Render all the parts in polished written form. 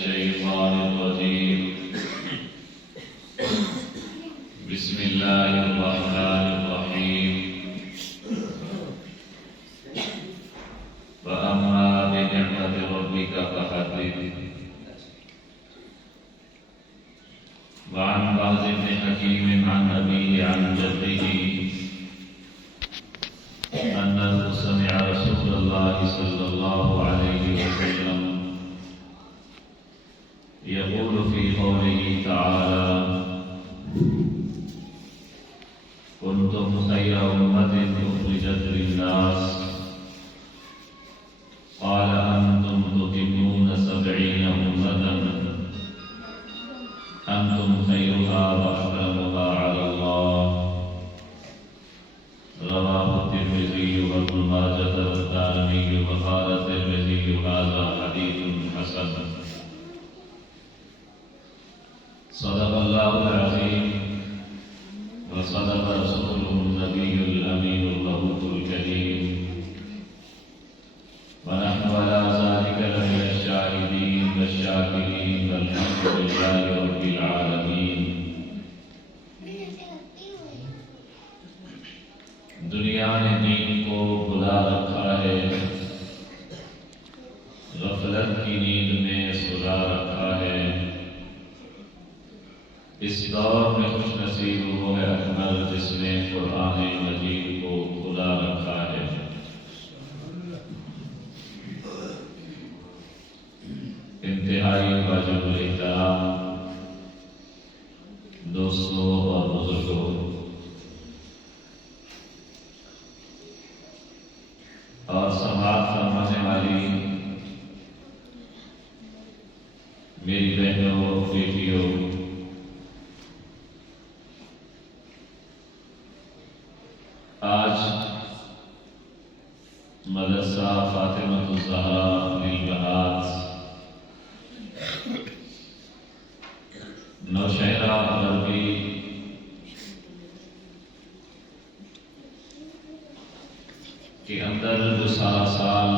الشيطان الرجيم بسم الله الرحمن الرحيم فأما بنعمة ربك فحدث وعن باز بن حكيم عن أبيه عن جده أنه سمع رسول الله صلى الله عليه وسلم يقول في قوله تعالى كنتم خير أمة أخرجت للناس قال أنتم تتمون 70 أمة أنتم خيرها وأكرمها على الله رواه الترمذي وابن ماجه والدارمي وقال الترمذي هذا حديث حسن. صدق الله العظيم وصدق رسوله النبي الأمين الرؤوف الكريم ونحن على ذلك لمن الشاهدين والشاكرين والحمد لله رب العالمين. دنیا نے دین کو بلا رکھا ہے، غفلت کی نیند میں سلا رکھا ہے. اس دور میں خوش نصیب وہ ہے اکمل جس نے قرآن مجید کو کھلا رکھا ہے. انتہائی واجب الاحترام دوستوں اور بزرگوں، اور سماعت فرمانے والی میری بہنوں اور بیٹیوں، آج مدرسہ فاطمۃ الزہرا للبنات نوشہرہ غربی کے اندر جو سارا سال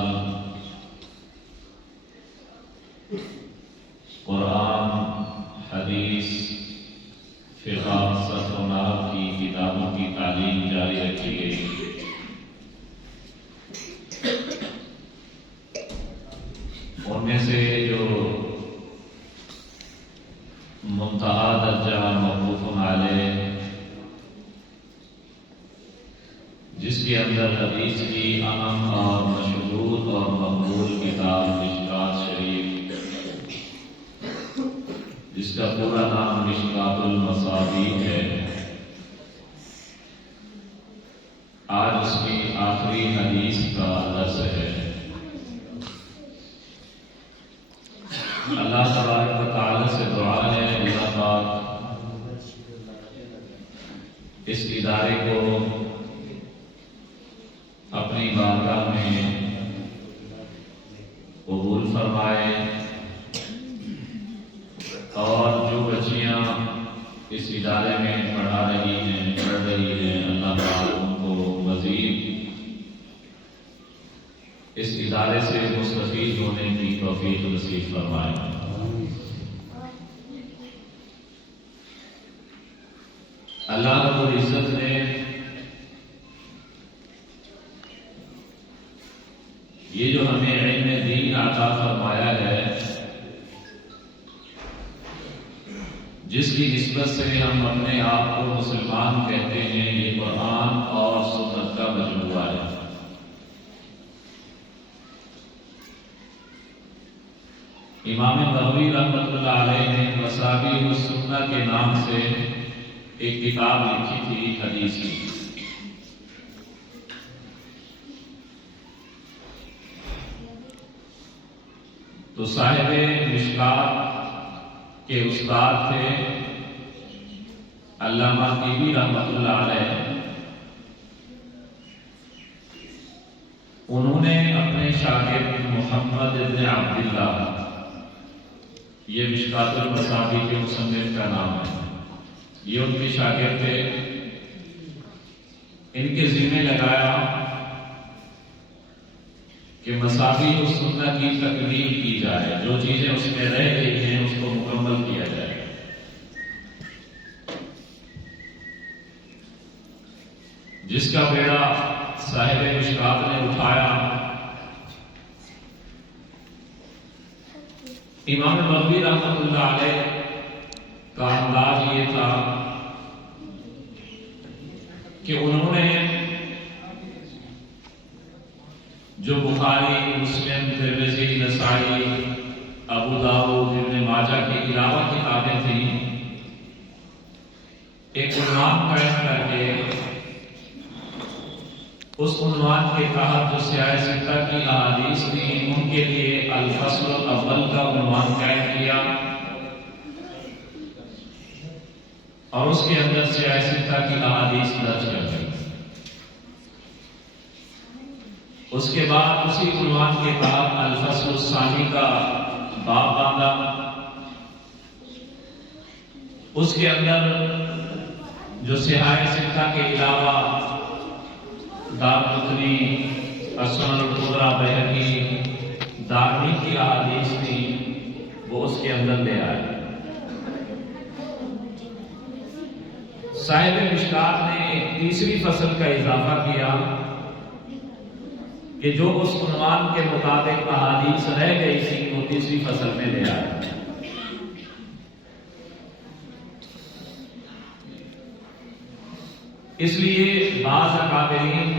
قرآن، حدیث، فقہ، صرف و نحو کی کتابوں کی تعلیم جاری رکھی گئی، ان میں سے جو منتہا درجہ موقوف علیہ، جس کے اندر حدیث کی اہم اور مشہور اور مقبول کتاب مشکوٰۃ شریف، جس کا پورا نام مشکوٰۃ المصابیح ہے، آج اس کی آخری حدیث کا درس ہے. اللہ تبارک و تعالی سے دعا ہے اللہ پاک اس ادارے کو اپنی بارگاہ میں قبول فرمائے، اور جو بچیاں اس ادارے میں پڑھ رہی ہیں اللہ پاک ان کو مزید اس ادارے سے مستفید ہونے کی توفیق نصیب فرمائے. اللہ رب العزت نے یہ جو ہمیں علم دین عطا فرمایا ہے، جس کی نسبت سے ہم اپنے آپ کو مسلمان کہتے ہیں، یہ قرآن اور سنت کا مجموعہ ہے. امام بغوی رحمۃ اللہ علیہ نے مصابیح السنہ کے نام سے ایک کتاب لکھی تھی حدیث کی. تو صاحب مشکوٰۃ کے استاد تھے علامہ طیبی رحمۃ اللہ علیہ. انہوں نے اپنے شاگرد محمد ابن عبداللہ، یہ مشکوٰۃ المصابیح کے مصنف کا نام ہے، یہ ان کے شاگرد تھے. ان کے ذمہ لگایا کہ مصابیح السنہ کی تکمیل کی جائے، جو چیزیں اس میں رہ گئی ہیں اس کو مکمل کیا جائے۔ جس کا بیڑا صاحب مشکات نے اٹھایا، امام بغوی رحمۃ اللہ علیہ کا انداز یہ تھا کہ انہوں نے جو بخاری، مسلم، ترمذی، نسائی، ابو داؤد، ابن ماجہ کے علاوہ کتابیں تھیں، ایک عنوان قائم کر کے اس عنوان کے تحت جو سیاہ ستہ کی احادیث تھیں ان کے لیے الفصل الاول کا عنوان قائم کیا، اور اس کے اندر سیاہ ستہ کی احادیث درج کر دی۔ اس کے بعد اسی عنوان کے تحت الفصل الثانی کا باب باندھا، اس کے اندر جو سیاہ ستہ کے علاوہ دارقطنی، السنن الکبریٰ، بیہقی، دارمی کی احادیث تھی وہ اس کے اندر لے آئے۔ صاحب مشکات نے ایک تیسری فصل کا اضافہ کیا کہ جو اس عنوان کے مطابق احادیث رہ گئی تھی وہ تیسری فصل میں لے آئے۔ اس لیے بعض اکابرین،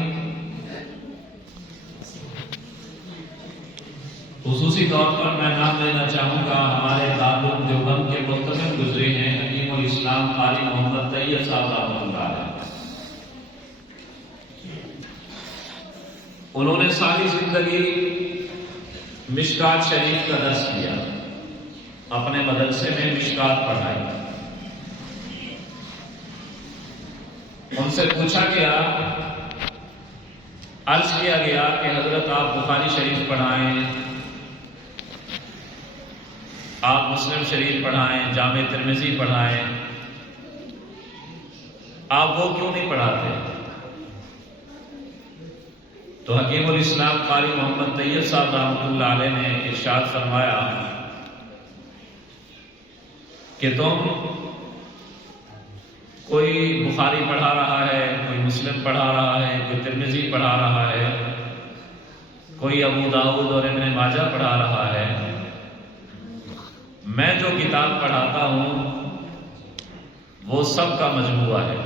خصوصی طور پر میں نام لینا چاہوں گا، ہمارے دارالعلوم دیوبند کے ملتزم گزرے ہیں حکیم الاسلام قاری محمد طیب صاحب رحمۃ اللہ علیہ، انہوں نے ساری زندگی مشکات شریف کا درس کیا، اپنے مدرسے میں مشکات پڑھائی۔ ان سے پوچھا گیا، عرض کیا گیا کہ حضرت آپ بخاری شریف پڑھائیں، آپ مسلم شریف پڑھائیں، جامع ترمذی پڑھائیں، آپ وہ کیوں نہیں پڑھاتے؟ تو حکیم الاسلام قاری محمد طیب صاحب رحمۃ اللہ علیہ نے ارشاد فرمایا کہ تم کوئی بخاری پڑھا رہا ہے، کوئی مسلم پڑھا رہا ہے، کوئی ترمذی پڑھا رہا ہے، کوئی ابو داؤد اور ابن ماجہ پڑھا رہا ہے، میں جو کتاب پڑھاتا ہوں وہ سب کا مجموعہ ہے۔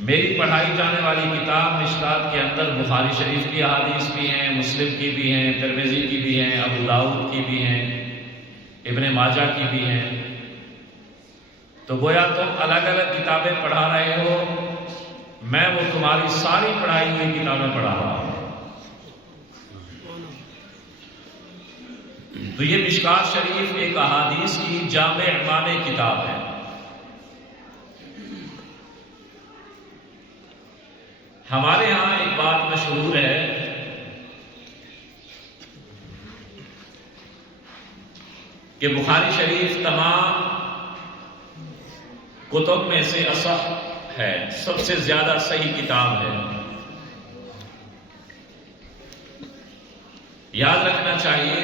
میری پڑھائی جانے والی کتاب مشکات کے اندر بخاری شریف کی احادیث بھی ہیں، مسلم کی بھی ہیں، ترمذی کی بھی ہیں، ابو داؤد کی بھی ہیں، ابن ماجہ کی بھی ہیں۔ تو گویا تم الگ الگ کتابیں پڑھا رہے ہو، میں وہ تمہاری ساری پڑھائی ہوئی کتابیں پڑھا رہا ہوں۔ تو یہ مشکات شریف ایک احادیث کی جامع مانع کتاب ہے۔ ہمارے ہاں ایک بات مشہور ہے کہ بخاری شریف تمام کتب میں سے اصح ہے، سب سے زیادہ صحیح کتاب ہے۔ یاد رکھنا چاہیے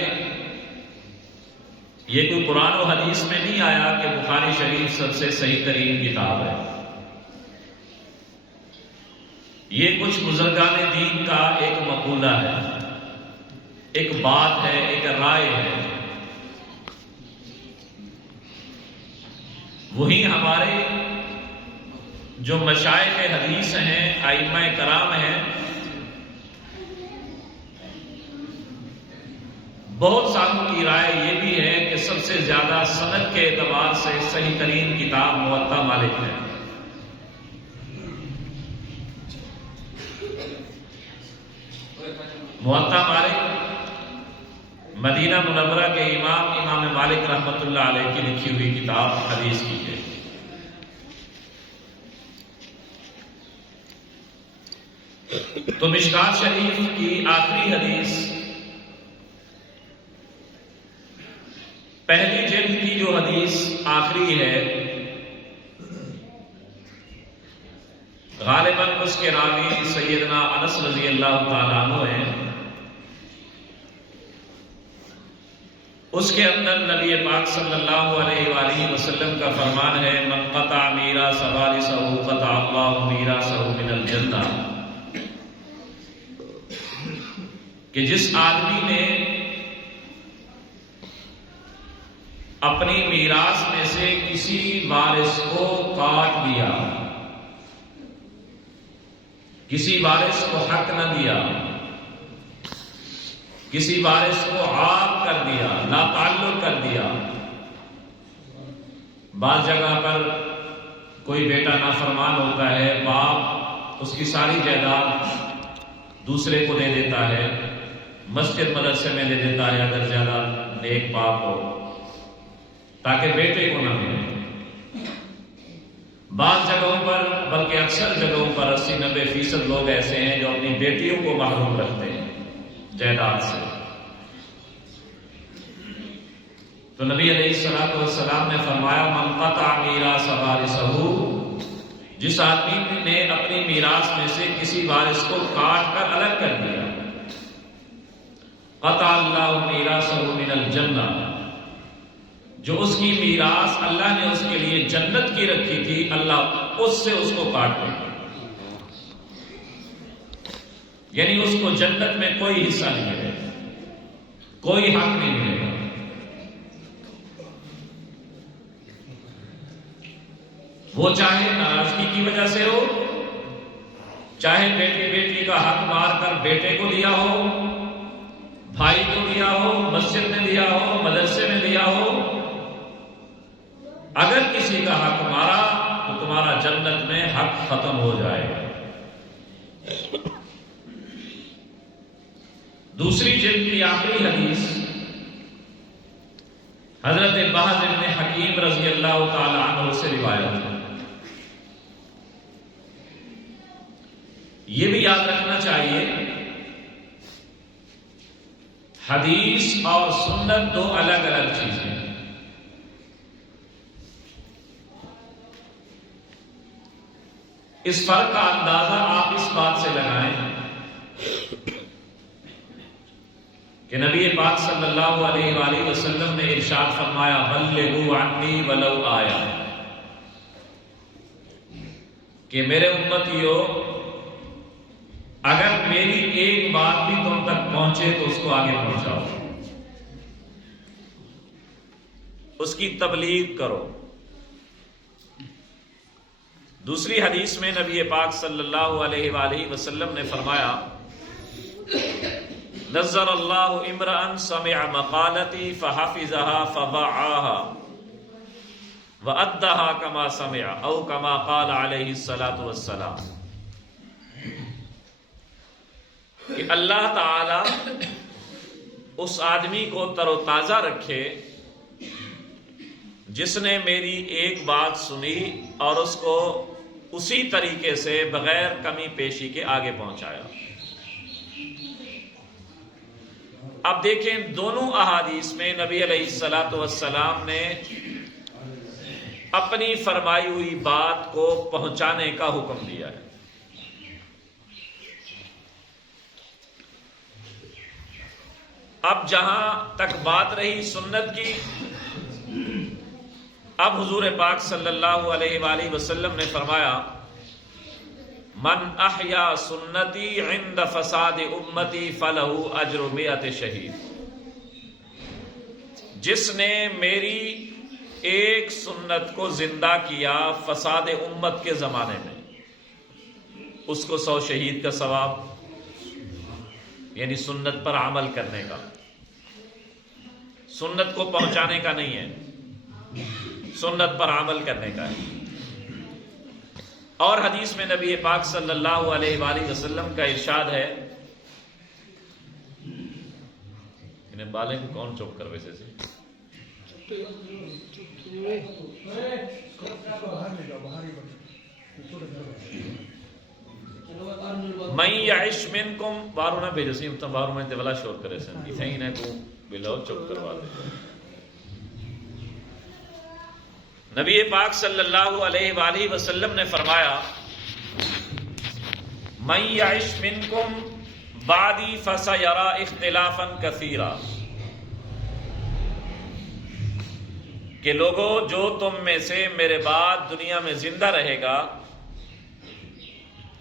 یہ کوئی قرآن و حدیث میں نہیں آیا کہ بخاری شریف سب سے صحیح ترین کتاب ہے۔ یہ کچھ بزرگان دین کا ایک مقولہ ہے، ایک بات ہے، ایک رائے ہے۔ وہی ہمارے جو مشائخ حدیث ہیں، ائمہ کرام ہیں، بہت ساروں کی رائے یہ بھی ہے کہ سب سے زیادہ سند کے اعتبار سے صحیح ترین کتاب موطا مالک ہے۔ موطا مالک مدینہ منورہ کے امام مالک رحمۃ اللہ علیہ کی لکھی ہوئی کتاب حدیث کی ہے۔ تو مشکات شریف کی آخری حدیث، پہلی جلد کی جو حدیث آخری ہے، غالباً اس کے راوی سیدنا انس رضی اللہ تعالیٰ عنہ ہیں. اس کے اندر نبی پاک صلی اللہ علیہ وآلہ وسلم کا فرمان ہے من قطع میراث وارثہ قطع اللہ میراثہ من الجنہ، کہ جس آدمی نے اپنی میراث میں سے کسی وارث کو کاٹ دیا، کسی وارث کو حق نہ دیا، کسی وارث کو عاق کر دیا، لا تعلق کر دیا. بعض جگہ پر کوئی بیٹا نافرمان ہوتا ہے، باپ اس کی ساری جائیداد دوسرے کو دے دیتا ہے، مسجد مدرسے میں دے دیتا ہے اگر زیادہ نیک باپ ہو، تاکہ بیٹے کو نہ ملے. بعض جگہوں پر بلکہ اکثر جگہوں پر 80-90% لوگ ایسے ہیں جو اپنی بیٹیوں کو محروم رکھتے ہیں جائیداد سے. تو نبی علیہ الصلوۃ والسلام نے فرمایا من قطع میراث وارثہ، جس آدمی نے اپنی میراث میں سے کسی وارث کو کاٹ کر الگ کر دیا، قطع اللہ میراثہ من الجنہ، جو اس کی میراث اللہ نے اس کے لیے جنت کی رکھی تھی، اللہ اس سے اس کو کاٹ دے گا. یعنی اس کو جنت میں کوئی حصہ نہیں ملے گا، کوئی حق نہیں ملے گا. وہ چاہے ناراضگی کی وجہ سے ہو، چاہے بیٹی کا حق مار کر بیٹے کو دیا ہو، بھائی کو دیا ہو، مسجد میں دیا ہو، مدرسے میں دیا ہو، اگر کسی کا حق مارا تو تمہارا جنت میں حق ختم ہو جائے گا. دوسری جلد کی آخری حدیث حضرت بہز بن حکیم رضی اللہ تعالی عنہ سے روایت ہے. یہ بھی یاد رکھنا چاہیے حدیث اور سنت دو الگ الگ چیزیں ہیں. اس فرق کا اندازہ آپ اس بات سے لگائیں کہ نبی پاک صلی اللہ علیہ وآلہ وسلم نے ارشاد فرمایا بلغوا عنی ولو آیا، کہ میرے امتیوں اگر میری ایک بات بھی تم تک پہنچے تو اس کو آگے پہنچاؤ، اس کی تبلیغ کرو. دوسری حدیث میں نبی پاک صلی اللہ علیہ وآلہ وسلم نے فرمایا نظر اللہ امرأ سمع مقالتی فحفظها فوعاها وأدها كما سمع او كما قال علیہ الصلاۃ والسلام، کہ اللہ تعالی اس آدمی کو تر و تازہ رکھے جس نے میری ایک بات سنی اور اس کو اسی طریقے سے بغیر کمی پیشی کے آگے پہنچایا. اب دیکھیں دونوں احادیث میں نبی علیہ الصلوۃ والسلام نے اپنی فرمائی ہوئی بات کو پہنچانے کا حکم دیا ہے. اب جہاں تک بات رہی سنت کی، اب حضور پاک صلی اللہ علیہ وآلہ وسلم نے فرمایا من احیا سنتی عند فساد امتی فلہ اجر 100 شہید، جس نے میری ایک سنت کو زندہ کیا فساد امت کے زمانے میں، اس کو 100 شہید کا ثواب، یعنی سنت پر عمل کرنے کا، سنت کو پہنچانے کا نہیں ہے، سنت پر عمل کرنے کا ہے. اور حدیث میں نبی پاک صلی اللہ علیہ وآلہ وسلم کا ارشاد ہے، انہیں بالیں کو کون چوک کر ویسے سے میں یعش منکم بارو نہ بھیجو سی اتنا بارو میں دیولا شور کرے سن ایتھے ہی نہ کو بلاؤ چوک کروا دے. نبی پاک صلی اللہ علیہ وآلہ وسلم نے فرمایا من یعش منکم بعدی فسیری اختلافا کثیرا، کہ لوگوں جو تم میں سے میرے بعد دنیا میں زندہ رہے گا،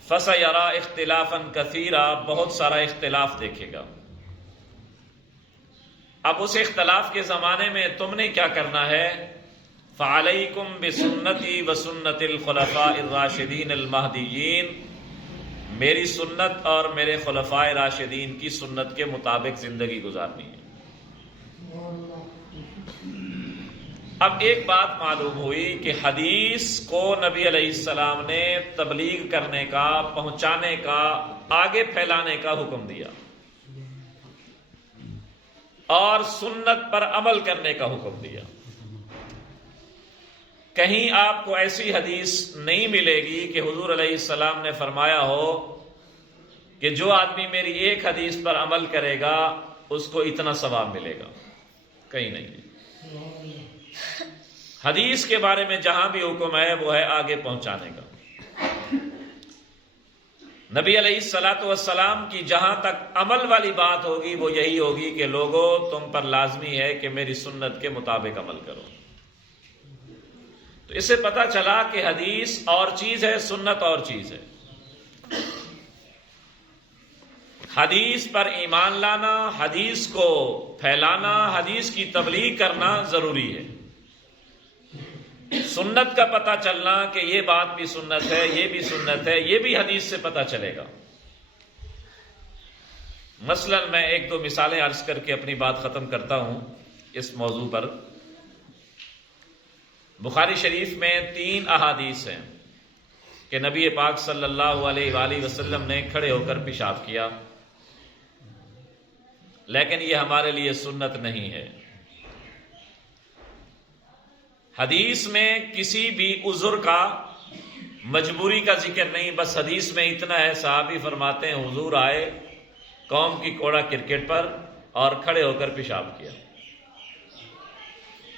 فسیری اختلافا کثیرا، بہت سارا اختلاف دیکھے گا۔ اب اس اختلاف کے زمانے میں تم نے کیا کرنا ہے؟ فعلیکم بسنتی وسنت الخلفاء الراشدین المہدیین، میری سنت اور میرے خلفائے راشدین کی سنت کے مطابق زندگی گزارنی ہے۔ اب ایک بات معلوم ہوئی کہ حدیث کو نبی علیہ السلام نے تبلیغ کرنے کا، پہنچانے کا، آگے پھیلانے کا حکم دیا، اور سنت پر عمل کرنے کا حکم دیا۔ کہیں آپ کو ایسی حدیث نہیں ملے گی کہ حضور علیہ السلام نے فرمایا ہو کہ جو آدمی میری ایک حدیث پر عمل کرے گا اس کو اتنا ثواب ملے گا، کہیں نہیں۔ حدیث کے بارے میں جہاں بھی حکم ہے وہ ہے آگے پہنچانے کا۔ نبی علیہ الصلوۃ والسلام کی جہاں تک عمل والی بات ہوگی وہ یہی ہوگی کہ لوگوں تم پر لازمی ہے کہ میری سنت کے مطابق عمل کرو۔ تو اس سے پتہ چلا کہ حدیث اور چیز ہے، سنت اور چیز ہے۔ حدیث پر ایمان لانا، حدیث کو پھیلانا، حدیث کی تبلیغ کرنا ضروری ہے۔ سنت کا پتہ چلنا کہ یہ بات بھی سنت ہے، یہ بھی سنت ہے، یہ بھی حدیث سے پتہ چلے گا۔ مثلا میں ایک دو مثالیں عرض کر کے اپنی بات ختم کرتا ہوں اس موضوع پر۔ بخاری شریف میں 3 احادیث ہیں کہ نبی پاک صلی اللہ علیہ وآلہ وسلم نے کھڑے ہو کر پیشاب کیا، لیکن یہ ہمارے لیے سنت نہیں ہے۔ حدیث میں کسی بھی عذر کا، مجبوری کا ذکر نہیں، بس حدیث میں اتنا ہے، صحابی فرماتے ہیں حضور آئے قوم کی کوڑا کرکٹ پر اور کھڑے ہو کر پیشاب کیا۔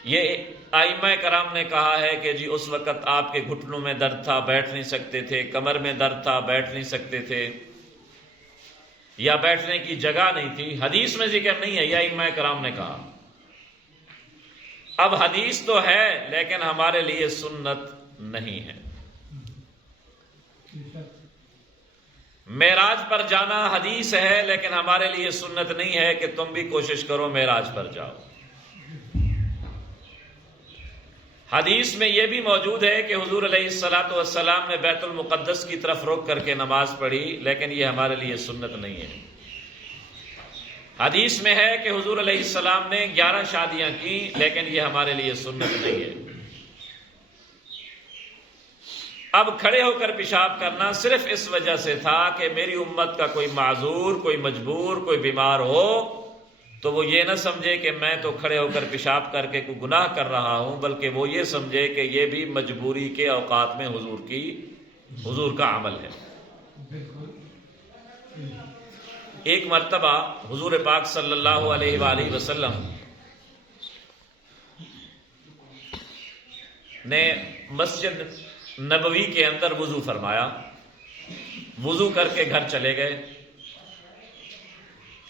یہ ائمہ کرام نے کہا ہے کہ جی اس وقت آپ کے گھٹنوں میں درد تھا، بیٹھ نہیں سکتے تھے، کمر میں درد تھا، بیٹھ نہیں سکتے تھے، یا بیٹھنے کی جگہ نہیں تھی۔ حدیث میں ذکر نہیں ہے، یہ ائمہ کرام نے کہا۔ اب حدیث تو ہے لیکن ہمارے لیے سنت نہیں ہے۔ معراج پر جانا حدیث ہے لیکن ہمارے لیے سنت نہیں ہے کہ تم بھی کوشش کرو معراج پر جاؤ۔ حدیث میں یہ بھی موجود ہے کہ حضور علیہ الصلوۃ والسلام نے بیت المقدس کی طرف رخ کر کے نماز پڑھی، لیکن یہ ہمارے لیے سنت نہیں ہے۔ حدیث میں ہے کہ حضور علیہ السلام نے 11 شادیاں کی، لیکن یہ ہمارے لیے سنت نہیں ہے۔ اب کھڑے ہو کر پیشاب کرنا صرف اس وجہ سے تھا کہ میری امت کا کوئی معذور، کوئی مجبور، کوئی بیمار ہو تو وہ یہ نہ سمجھے کہ میں تو کھڑے ہو کر پیشاب کر کے کوئی گناہ کر رہا ہوں، بلکہ وہ یہ سمجھے کہ یہ بھی مجبوری کے اوقات میں حضور کا عمل ہے۔ ایک مرتبہ حضور پاک صلی اللہ علیہ وآلہ وسلم نے مسجد نبوی کے اندر وضو فرمایا، وضو کر کے گھر چلے گئے۔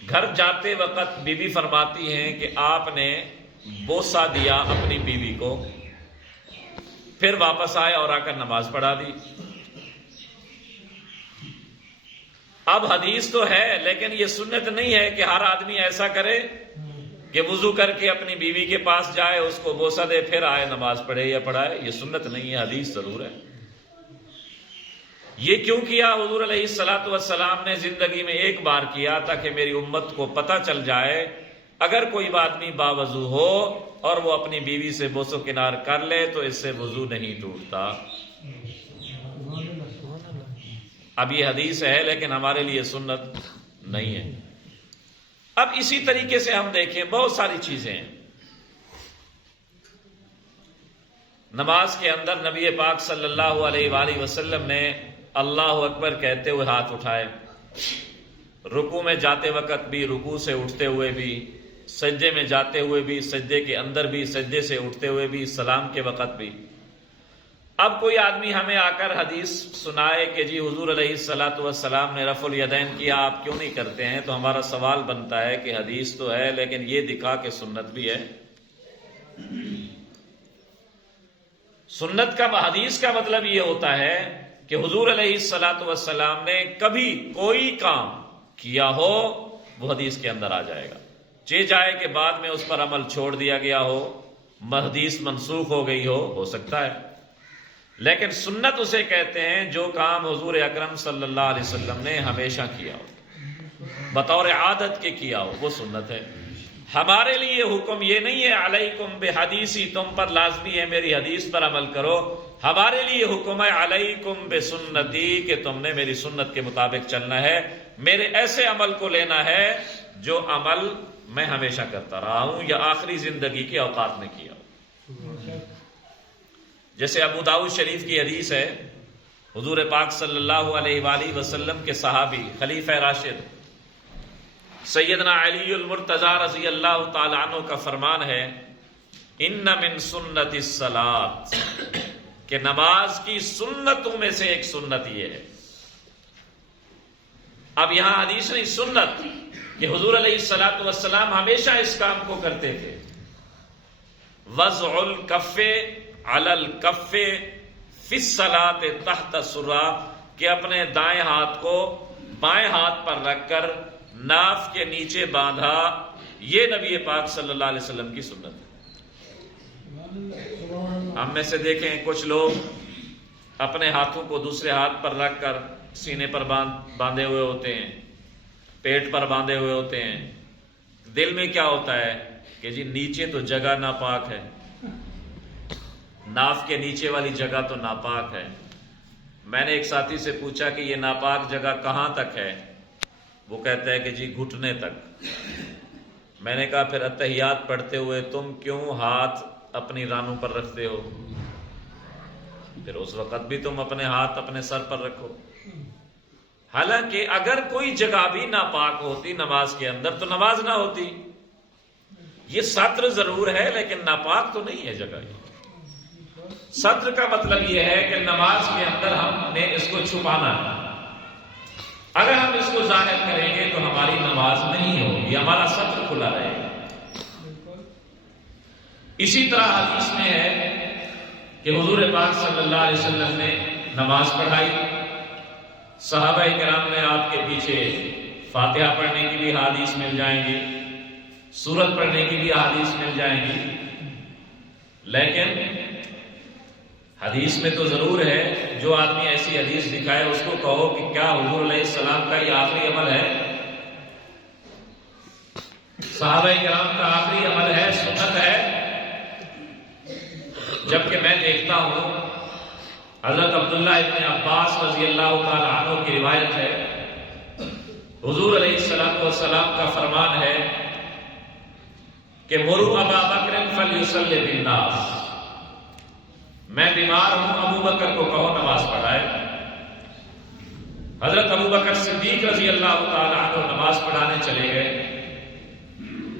گھر جاتے وقت بی بی فرماتی ہیں کہ آپ نے بوسہ دیا اپنی بیوی کو، پھر واپس آئے اور آ کر نماز پڑھا دی۔ اب حدیث تو ہے لیکن یہ سنت نہیں ہے کہ ہر آدمی ایسا کرے کہ وضو کر کے اپنی بیوی کے پاس جائے، اس کو بوسہ دے، پھر آئے نماز پڑھے یا پڑھائے۔ یہ سنت نہیں ہے، حدیث ضرور ہے۔ یہ کیوں کیا؟ حضور علیہ الصلوۃ والسلام نے زندگی میں ایک بار کیا تاکہ میری امت کو پتہ چل جائے اگر کوئی آدمی باوضو ہو اور وہ اپنی بیوی سے بوس و کنار کر لے تو اس سے وضو نہیں ٹوٹتا۔ اب یہ حدیث ہے لیکن ہمارے لیے سنت نہیں ہے۔ اب اسی طریقے سے ہم دیکھیں بہت ساری چیزیں ہیں۔ نماز کے اندر نبی پاک صلی اللہ علیہ وآلہ وسلم نے اللہ اکبر کہتے ہوئے ہاتھ اٹھائے، رکوع میں جاتے وقت بھی، رکوع سے اٹھتے ہوئے بھی، سجدے میں جاتے ہوئے بھی، سجدے کے اندر بھی، سجدے سے اٹھتے ہوئے بھی، سلام کے وقت بھی۔ اب کوئی آدمی ہمیں آ کر حدیث سنائے کہ جی حضور علیہ الصلوۃ والسلام نے رفع الیدین کیا، آپ کیوں نہیں کرتے ہیں؟ تو ہمارا سوال بنتا ہے کہ حدیث تو ہے، لیکن یہ دکھا کہ سنت بھی ہے۔ سنت کا حدیث کا مطلب یہ ہوتا ہے کہ حضور علیہ الصلوۃ والسلام نے کبھی کوئی کام کیا ہو وہ حدیث کے اندر آ جائے گا، چہ جائے کہ بعد میں اس پر عمل چھوڑ دیا گیا ہو، حدیث منسوخ ہو گئی ہو سکتا ہے، لیکن سنت اسے کہتے ہیں جو کام حضور اکرم صلی اللہ علیہ وسلم نے ہمیشہ کیا ہو، بطور عادت کے کیا ہو، وہ سنت ہے۔ ہمارے لیے حکم یہ نہیں ہے علیکم بحدیثی، تم پر لازمی ہے میری حدیث پر عمل کرو، ہمارے لیے حکم ہے علیکم بسنتی، کہ تم نے میری سنت کے مطابق چلنا ہے، میرے ایسے عمل کو لینا ہے جو عمل میں ہمیشہ کرتا رہا ہوں یا آخری زندگی کے اوقات میں کیا ہوں۔ جیسے ابو داؤد شریف کی حدیث ہے، حضور پاک صلی اللہ علیہ وآلہ وسلم کے صحابی خلیفہ راشد سیدنا علی المرتضی رضی اللہ تعالی عنہ کا فرمان ہے، ان من سنت الصلاۃ، کہ نماز کی سنتوں میں سے ایک سنت یہ ہے۔ اب یہاں حدیث نہیں، سنت، کہ حضور علیہ الصلوۃ والسلام ہمیشہ اس کام کو کرتے تھے۔ وضع الکف علی الکف فی الصلاۃ تحت السرہ، کہ اپنے دائیں ہاتھ کو بائیں ہاتھ پر رکھ کر ناف کے نیچے باندھا، یہ نبی پاک صلی اللہ علیہ وسلم کی سنت ہے۔ ہم میں سے دیکھیں کچھ لوگ اپنے ہاتھوں کو دوسرے ہاتھ پر رکھ کر سینے پر باندھے ہوئے ہوتے ہیں، پیٹ پر باندھے ہوئے ہوتے ہیں، دل میں کیا ہوتا ہے کہ جی نیچے تو جگہ ناپاک ہے، ناف کے نیچے والی جگہ تو ناپاک ہے۔ میں نے ایک ساتھی سے پوچھا کہ یہ ناپاک جگہ کہاں تک ہے؟ وہ کہتا ہے کہ جی گھٹنے تک۔ میں نے کہا پھر اتحیات پڑھتے ہوئے تم کیوں ہاتھ اپنی رانوں پر رکھتے ہو؟ پھر اس وقت بھی تم اپنے ہاتھ اپنے سر پر رکھو۔ حالانکہ اگر کوئی جگہ بھی ناپاک ہوتی نماز کے اندر تو نماز نہ ہوتی۔ یہ سطر ضرور ہے لیکن ناپاک تو نہیں ہے جگہ۔ سطر کا مطلب یہ ہے کہ نماز کے اندر ہم نے اس کو چھپانا ہے۔ اگر ہم اس کو ظاہر کریں گے تو ہماری نماز نہیں ہوگی، ہمارا سطر کھلا رہے گا۔ اسی طرح حدیث میں ہے کہ حضور پاک صلی اللہ علیہ وسلم نے نماز پڑھائی، صحابہ کرام نے آپ کے پیچھے فاتحہ پڑھنے کی بھی حدیث مل جائیں گی، سورت پڑھنے کی بھی حدیث مل جائیں گی، لیکن حدیث میں تو ضرور ہے جو آدمی ایسی حدیث دکھائے اس کو کہو کہ کیا حضور علیہ السلام کا یہ آخری عمل ہے؟ صحابہ کرام کا آخری عمل ہے، سنت ہے؟ جبکہ میں دیکھتا ہوں حضرت عبداللہ ابن عباس رضی اللہ تعالی عنہ کی روایت ہے، حضور علیہ السلام کا فرمان ہے کہ مروا ابا بکر فلیصلی بالناس، میں بیمار ہوں، ابو بکر کو کہو نماز پڑھائے۔ حضرت ابو بکر صدیق رضی اللہ تعالی عنہ نماز پڑھانے چلے گئے،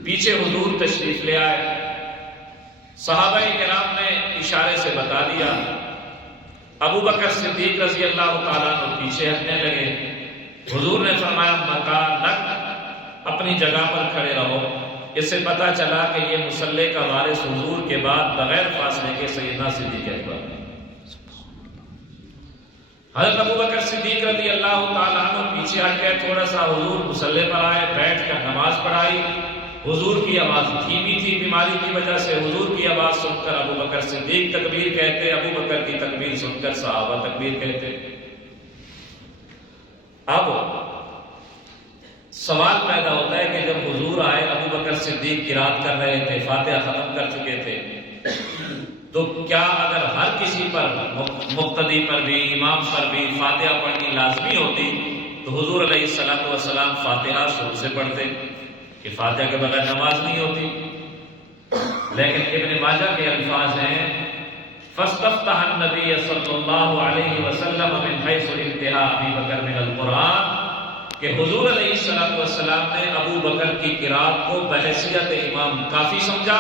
پیچھے حضور تشریف لے آئے، صحابہ کرام نے اشارے سے بتا دیا، ابو بکر صدیق رضی اللہ تعالیٰ عنہ پیچھے ہٹنے لگے۔ حضور نے فرمایا مکانک، اپنی جگہ پر کھڑے رہو۔ اس سے پتا چلا کہ یہ مصلی کا وارث حضور کے بعد بغیر فاصلے کے سیدنا صدیق اکبر۔ حضرت ابو بکر صدیق رضی اللہ تعالیٰ عنہ پیچھے ہٹ گئے، تھوڑا سا حضور مصلی پر آئے، بیٹھ کر نماز پڑھائی۔ حضور کی آواز دھیمی تھی بیماری کی وجہ سے، حضور کی آواز سن کر ابو بکر صدیق تکبیر کہتے، ابو بکر کی تکبیر سن کر صحابہ تکبیر کہتے۔ اب سوال پیدا ہوتا ہے کہ جب حضور آئے، ابو بکر صدیق قرات کر رہے تھے، فاتحہ ختم کر چکے تھے، تو کیا اگر ہر کسی پر، مقتدی پر بھی، امام پر بھی فاتحہ پڑھنی لازمی ہوتی تو حضور علیہ السلام فاتحہ شروع سے پڑھتے کہ فاتحہ کے بغیر نماز نہیں ہوتی؟ لیکن ابن ماجہ کے الفاظ ہیں فاستفتح النبی صلی اللہ علیہ وسلم من حیث انتہا ابی بکر من القرآن، کہ حضور علیہ السلام نے ابو بکر کی قرات کو بحیثیت امام کافی سمجھا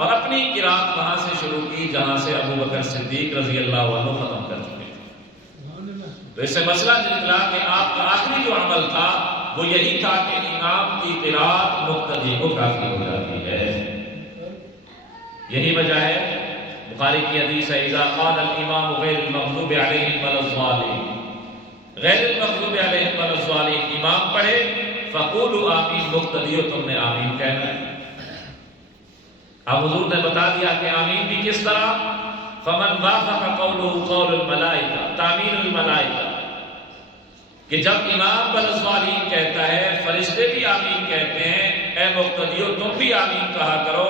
اور اپنی قرات وہاں سے شروع کی جہاں سے ابو بکر صدیق رضی اللہ عنہ ختم کر چکے تھے۔ تو اس سے مسئلہ نکلا کہ آپ کا آخری جو عمل تھا وہ یہی تھا کہ امام کی قرات مقتدی کو کافی ہو جاتی ہے۔ یہی وجہ ہے بخاری کی حدیث ہے اذا قال الامام غیر المغضوب علیہم ولا الضالین، غیر المغضوب علیہم ولا الضالین امام پڑھے فقولوا آمین، مقتدیو تم نے آمین کہنا ہے۔ اب حضور نے بتا دیا کہ آمین بھی کس طرح، فمن وافق قوله قول الملائکہ، تعمین الملائکہ، کہ جب امام والضالین کہتا ہے فرشتے بھی آمین کہتے ہیں، اے مقتدیو تم بھی آمین کہا کرو،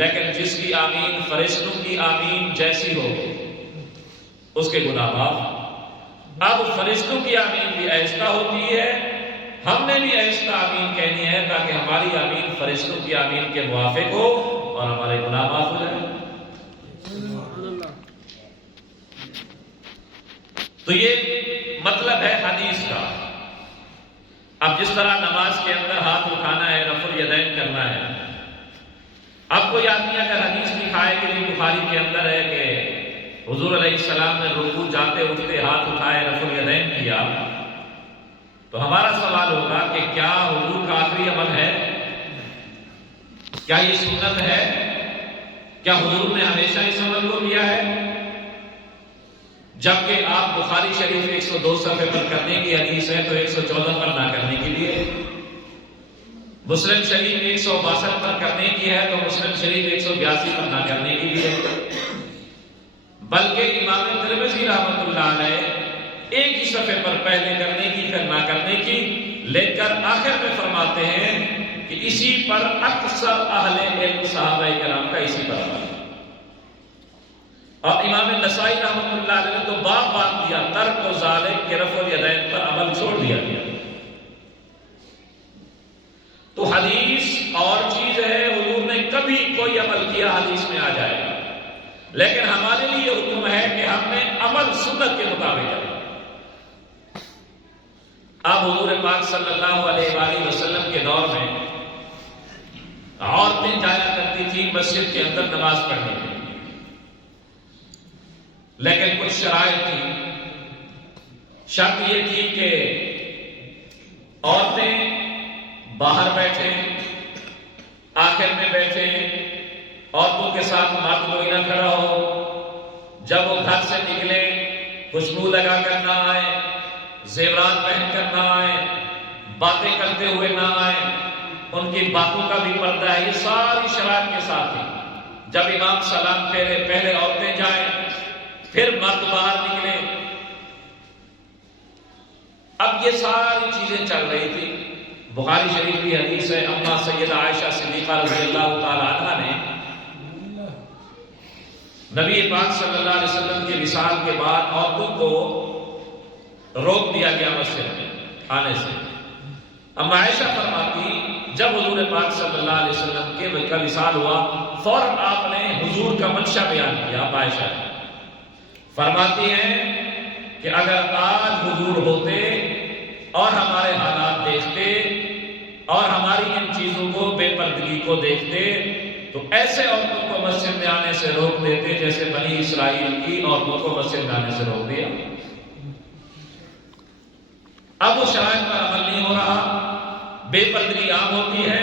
لیکن جس کی آمین فرشتوں کی آمین جیسی ہو اس کے گناہ معاف۔ اب فرشتوں کی آمین بھی ایسا ہوتی ہے، ہم نے بھی ایسا آمین کہنی ہے تاکہ ہماری آمین فرشتوں کی آمین کے موافق ہو اور ہمارے گناہ معاف ہو جائے۔ تو یہ مطلب ہے حدیث کا۔ اب جس طرح نماز کے اندر ہاتھ اٹھانا ہے، رفع الیدین کرنا ہے، اب کوئی آدمی اگر حدیث دکھائے کہ بخاری کے اندر ہے کہ حضور علیہ السلام نے رکوع جاتے اٹھتے ہاتھ اٹھائے، رفع الیدین کیا، تو ہمارا سوال ہوگا کہ کیا حضور کا آخری عمل ہے؟ کیا یہ سنت ہے؟ کیا حضور نے ہمیشہ اس عمل کو کیا ہے؟ جبکہ آپ بخاری شریف 102 صفحے پر کرنے کی حدیث ہے تو 114 پر نہ کرنے کے لیے، مسلم شریف 162 پر کرنے کی ہے تو مسلم شریف 182 پر نہ کرنے کے لیے، بلکہ امام ترمذی رحمۃ اللہ علیہ ایک ہی صفحے پر پہلے کرنے کی پھر نہ کرنے کی لے کر آخر میں فرماتے ہیں کہ اسی پر اکثر اہل علم صحابہ کرام کا اسی پر عمل ہے۔ اور امام نسائی رحمۃ اللہ علیہ نے تو باب باندھ دیا ترک و ذالک کے رفع الیدین پر عمل چھوڑ دیا گیا۔ تو حدیث اور چیز ہے، حضور نے کبھی کوئی عمل کیا حدیث میں آ جائے گا، لیکن ہمارے لیے حکم ہے کہ ہم نے عمل سنت کے مطابق کریں۔ اب حضور پاک صلی اللہ علیہ وآلہ وسلم کے دور میں عورتیں جایا کرتی تھی مسجد کے اندر نماز پڑھنے کے لیے، لیکن کچھ شرائط تھی۔ شرط یہ تھی کہ عورتیں باہر بیٹھیں، آخر میں بیٹھیں، عورتوں کے ساتھ مرد کوئی نہ کھڑا ہو، جب وہ گھر سے نکلے خوشبو لگا کر نہ آئے، زیورات پہن کر نہ آئے، باتیں کرتے ہوئے نہ آئے، ان کی باتوں کا بھی پردہ ہے۔ یہ ساری شرائط کے ساتھ ہی جب امام سلام پھیرے پہلے عورتیں جائیں پھر مرد باہر نکلے۔ اب یہ ساری چیزیں چل رہی تھی۔ بخاری شریف کی حدیث ہے اما سیدہ عائشہ صدیقہ رضی اللہ تعالی عنہا نے نبی پاک صلی اللہ علیہ وسلم کے وصال کے بعد عورتوں کو روک دیا گیا مسجد میں آنے سے۔ اما عائشہ فرماتی جب حضور پاک صلی اللہ علیہ وسلم کے وصال ہوا فوراً آپ نے حضور کا منشا بیان کیا۔ اب عائشہ فرماتی ہیں کہ اگر آج حضور ہوتے اور ہمارے حالات دیکھتے اور ہماری ان چیزوں کو بے پردگی کو دیکھتے تو ایسے عورتوں کو مسجد میں آنے سے روک دیتے جیسے بنی اسرائیل کی عورتوں کو مسجد میں آنے سے روک دیا۔ اب وہ شرائط پر عمل نہیں ہو رہا، بے پردگی عام ہوتی ہے،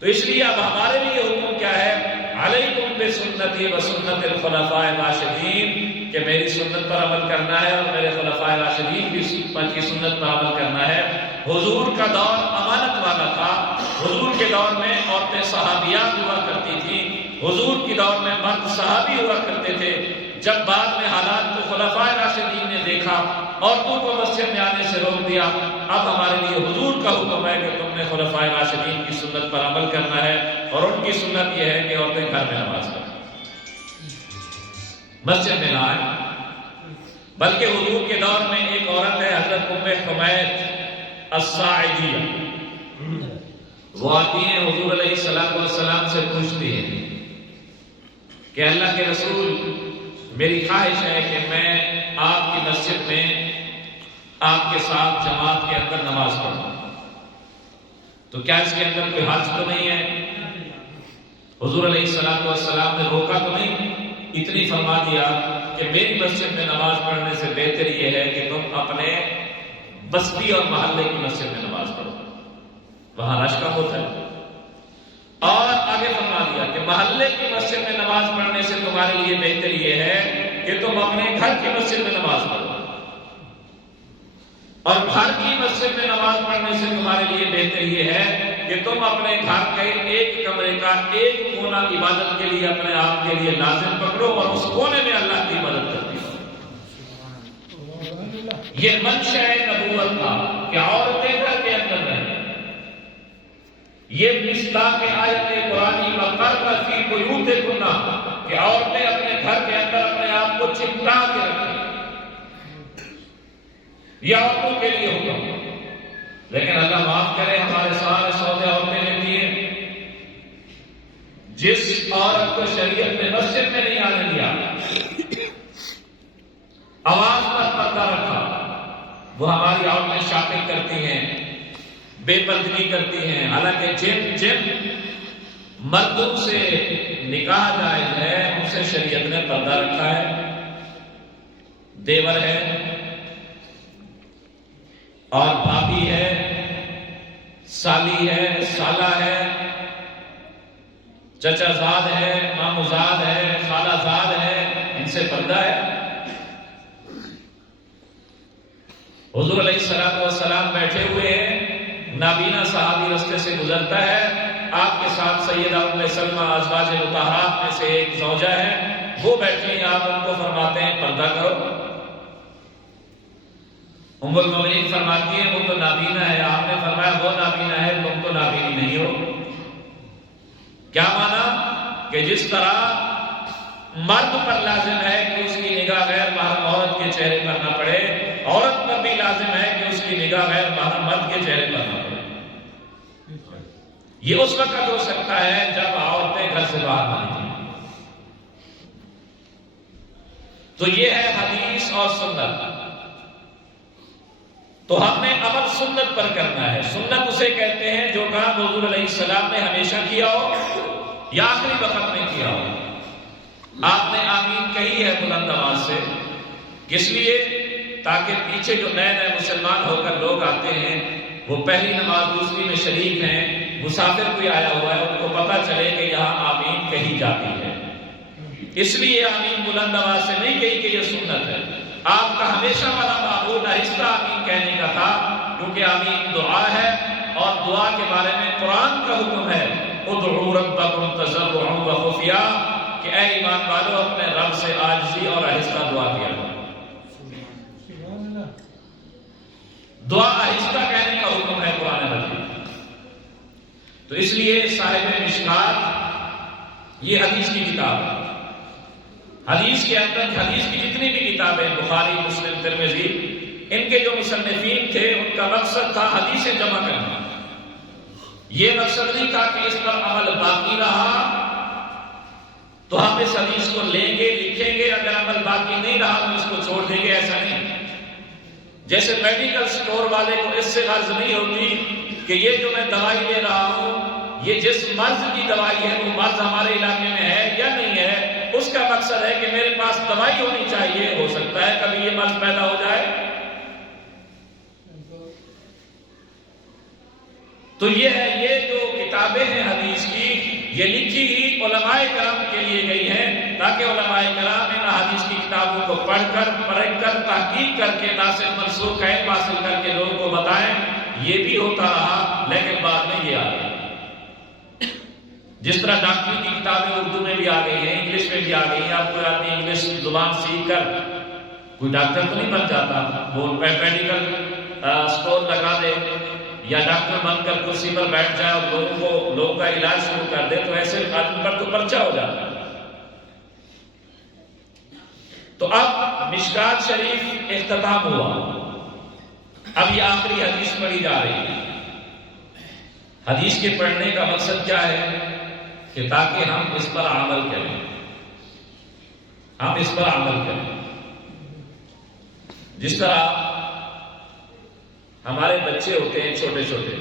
تو اس لیے اب ہمارے لیے حکم کیا ہے؟ علیکم بسنتی وسنت الخلفاء الراشدین، کہ میری سنت پر عمل کرنا ہے اور میرے خلفاء راشدین کی سنت پر عمل کرنا ہے۔ حضور کا دور امانت والا تھا، حضور کے دور میں عورتیں صحابیات ہوا کرتی تھی، حضور کے دور میں مرد صحابی ہوا کرتے تھے۔ جب بعد میں حالات کو خلفاء راشدین نے دیکھا، عورتوں کو مسجد میں آنے سے روک دیا، اب ہمارے لیے حضور کا حکم ہے کہ تم نے خلفاء راشدین کی سنت پر عمل کرنا ہے، اور ان کی سنت یہ ہے کہ عورتیں گھر میں نماز پڑھیں، مسجد میں نہ آئیں۔ بلکہ حضور کے دور میں ایک عورت ہے حضرت ام حمید الساعدیہ، وہ آتی ہیں حضور علیہ السلام سے پوچھتی ہیں کہ اللہ کے رسول میری خواہش ہے کہ میں آپ کی مسجد میں آپ کے ساتھ جماعت کے اندر نماز پڑھوں، تو کیا اس کے اندر کوئی حرج تو نہیں ہے؟ حضور علیہ الصلوۃ والسلام نے روکا تو نہیں، اتنی فرما دیا کہ میری مسجد میں نماز پڑھنے سے بہتر یہ ہے کہ تم اپنے بستی اور محلے کی مسجد میں نماز پڑھو، وہاں رش کم ہوتا ہے۔ اور آگے فرما دیا کہ محلے کی مسجد میں نماز پڑھنے سے تمہارے لیے بہتر یہ ہے کہ تم اپنے گھر کی مسجد میں نماز پڑھو، اور گھر کی مسجد میں نماز پڑھنے سے تمہارے لیے بہتر یہ ہے کہ تم اپنے گھر کے ایک کمرے کا ایک کونا عبادت کے لیے اپنے آپ کے لیے لازم پکڑو اور اس کونے میں اللہ کی مدد کرتی ہو۔ یہ منشا نبوت تھا کہ عورتیں گھر کے اندر رہیں۔ یہ مصداق آیت قرآنی وقرن فی بیوتکن کہ عورتیں اپنے گھر کے اندر اپنے آپ کو چمٹا کے رکھیں، یہ عورتوں کے لیے حکم۔ لیکن اللہ معاف کرے، ہمارے سارے سودے عورتیں لیتی ہیں۔ جس عورت کو شریعت نے مسجد میں نہیں آنے دیا، آواز پر پردہ رکھا، وہ ہماری عورتیں شاپنگ کرتی ہیں، بے پردگی کرتی ہیں، حالانکہ جن مردوں سے نکاح جائز ہے ان سے شریعت نے پردہ رکھا ہے۔ دیور ہے اور بھابھی ہے، سالی ہے، سالہ ہے، چچا زاد ہے، مامو زاد ہے، خالہ زاد ہے، ان سے پردہ ہے۔ حضور علیہ الصلوۃ والسلام بیٹھے ہوئے ہیں، نابینا صحابی رستے سے گزرتا ہے، آپ کے ساتھ سیدہ ام سلمہ ازواج مطہرات میں سے ایک زوجہ ہے، وہ بیٹھی ہیں، آپ ان کو فرماتے ہیں پردہ کرو۔ ام المؤمنین فرماتی ہیں وہ تو نابینا ہے، آپ نے فرمایا وہ نابینا ہے، تم تو نابینی نہیں ہو۔ کیا مانا؟ کہ جس طرح مرد پر لازم ہے کہ اس کی نگاہ غیر محرم عورت کے چہرے پر نہ پڑے، عورت پر بھی لازم ہے کہ اس کی نگاہ غیر محرم مرد کے چہرے پر نہ پڑے۔ یہ اس وقت ہو سکتا ہے جب عورتیں گھر سے باہر نہ نکلیں۔ تو یہ ہے حدیث اور سنت۔ تو ہم نے عمل سنت پر کرنا ہے۔ سنت اسے کہتے ہیں جو کام حضور علیہ السلام نے ہمیشہ کیا ہو یا آخری وقت میں کیا ہو۔ آپ نے آمین کہی ہے بلند آواز سے، کس لیے؟ تاکہ پیچھے جو نئے نئے مسلمان ہو کر لوگ آتے ہیں، وہ پہلی نماز دوسری میں شریک ہیں، مسافر کوئی آیا ہوا ہے، ان کو پتہ چلے کہ یہاں آمین کہی جاتی ہے۔ اس لیے آمین بلند آواز سے نہیں کہی کہ یہ سنت ہے۔ آپ کا ہمیشہ والا معمول آہستہ آمین کہنے کا تھا، کیونکہ آمین دعا ہے، اور دعا کے بارے میں قرآن کا حکم ہے ادعوا ربکم تضرعا وخفیا، کہ اے ایمان والو اپنے رب سے عاجزی اور آہستہ دعا کیا کرو۔ دعا آہستہ کہنے کا حکم ہے قرآن مجید۔ تو اس لیے صاحب مشکات یہ حدیث کی کتاب ہے۔ حدیث کے اندر حدیث کی جتنی بھی کتابیں، بخاری، مسلم، ترمذی، ان کے جو مصنفین تھے ان کا مقصد تھا حدیثیں جمع کرنا۔ یہ مقصد نہیں تھا کہ اس پر عمل باقی رہا تو ہم اس حدیث کو لیں گے، لکھیں گے، اگر عمل باقی نہیں رہا تو اس کو چھوڑ دیں گے، ایسا نہیں۔ جیسے میڈیکل سٹور والے کو اس سے غرض نہیں ہوتی کہ یہ جو میں دوائی لے رہا ہوں، یہ جس مرض کی دوائی ہے وہ مرض ہمارے علاقے میں ہے یا نہیں ہے، اس کا مقصد ہے کہ میرے پاس دوائی ہونی چاہیے، ہو سکتا ہے کبھی یہ مرض پیدا ہو جائے۔ تو یہ ہے، یہ جو کتابیں ہیں حدیث کی، یہ لکھی ہی علماء کرام کے لیے گئی ہیں، تاکہ علماء کرام ان حدیث کی کتابوں کو پڑھ کر، پرکھ کر، تحقیق کر کے ناسخ منسوخ علم حاصل کر کے لوگوں کو بتائیں۔ یہ بھی ہوتا رہا، لیکن بعد میں یہ آ گیا۔ جس طرح ڈاکٹری کی کتابیں اردو میں بھی آ گئی ہیں، انگلش میں بھی آ گئی ہیں۔ اب کوئی آدمی انگلش زبان سیکھ کر کوئی ڈاکٹر تو نہیں بن جاتا، وہ میڈیکل اسٹور لگا دے یا ڈاکٹر بن کر کرسی پر بیٹھ جائے اور لوگوں کا علاج شروع کر دے تو ایسے آدمی پر تو پرچہ ہو جاتا ہے۔ تو اب مشکات شریف اختتام ہوا، اب یہ آخری حدیث پڑھی جا رہی ہے۔ حدیث کے پڑھنے کا مقصد کیا ہے؟ کہ تاکہ ہم اس پر عمل کریں، ہم اس پر عمل کریں۔ جس طرح ہمارے بچے ہوتے ہیں چھوٹے چھوٹے،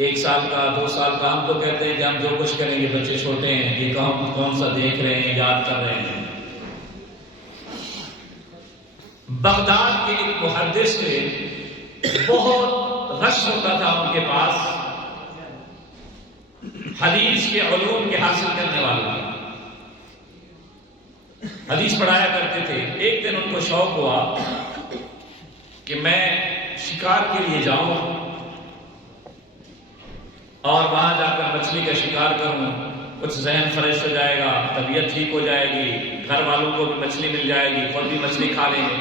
1 سال کا 2 سال کا، ہم تو کہتے ہیں کہ ہم جو کچھ کریں یہ بچے چھوٹے ہیں، یہ کون سا دیکھ رہے ہیں، یاد کر رہے ہیں۔ بغداد کے ایک محدث تھے، بہت رش ہوتا تھا ان کے پاس حدیث کے علوم کے حاصل کرنے والے، حدیث پڑھایا کرتے تھے۔ ایک دن ان کو شوق ہوا کہ میں شکار کے لیے جاؤں اور وہاں جا کر مچھلی کا شکار کروں، کچھ ذہن فریش ہو جائے گا، طبیعت ٹھیک ہو جائے گی، گھر والوں کو بھی مچھلی مل جائے گی، خود بھی مچھلی کھا لیں گے۔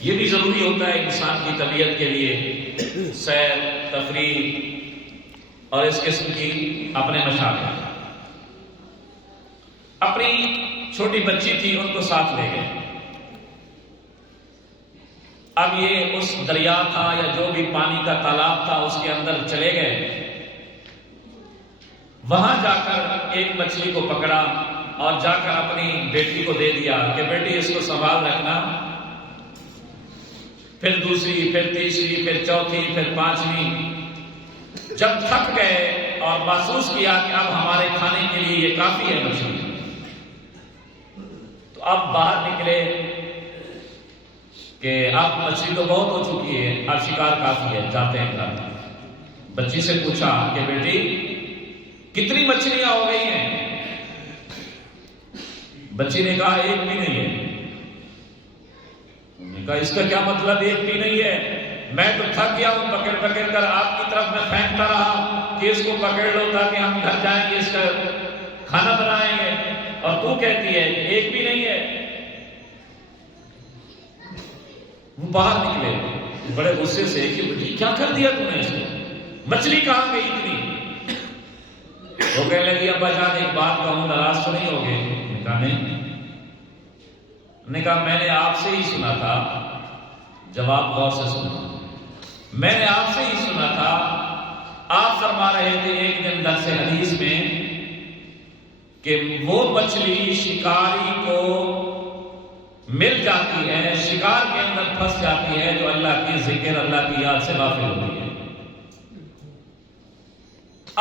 یہ بھی ضروری ہوتا ہے انسان کی طبیعت کے لیے، سیر تفریح اور اس قسم کی اپنے مشاغل۔ اپنی چھوٹی بچی تھی، ان کو ساتھ لے گئے۔ اب یہ اس دریا تھا یا جو بھی پانی کا تالاب تھا اس کے اندر چلے گئے۔ وہاں جا کر ایک مچھلی کو پکڑا اور جا کر اپنی بیٹی کو دے دیا کہ بیٹی اس کو سنبھال رکھنا۔ پھر دوسری، پھر تیسری، پھر چوتھی، پھر 5ویں۔ جب تھک گئے اور محسوس کیا کہ اب ہمارے کھانے کے لیے یہ کافی ہے مچھلی، تو اب باہر نکلے کہ اب مچھلی تو بہت ہو چکی ہے، اب شکار کافی ہے، جاتے ہیں گھر۔ بچی سے پوچھا کہ بیٹی کتنی مچھلیاں ہو گئی ہیں؟ بچی نے کہا 1 بھی نہیں ہے۔ انہوں نے کہا اس کا کیا مطلب 1 بھی نہیں ہے؟ میں تو تھک گیا ہوں، پکڑ پکڑ کر آپ کی طرف میں پھینکتا رہا کہ اس کو پکڑ لو تاکہ ہم گھر جائیں گے، اس کا کھانا بنائیں گے، اور تو کہتی ہے کہ 1 بھی نہیں ہے۔ وہ باہر نکلے بڑے غصے سے کہ بیٹی کیا کر دیا تم نے اس کو، مچھلی کہاں گئی اتنی؟ وہ کہنے لگی ابا جان ایک بات کہوں، ناراض تو نہیں ہوگے؟ نے کہا نہیں۔ نے کہا میں نے آپ سے ہی سنا تھا، جواب غور سے سنا، میں نے آپ سے ہی سنا تھا، آپ فرما رہے تھے ایک دن درس حدیث میں کہ وہ مچھلی شکاری کو مل جاتی ہے، شکار کے اندر پھنس جاتی ہے جو اللہ کی ذکر، اللہ کی یاد سے غافل ہوتی ہے۔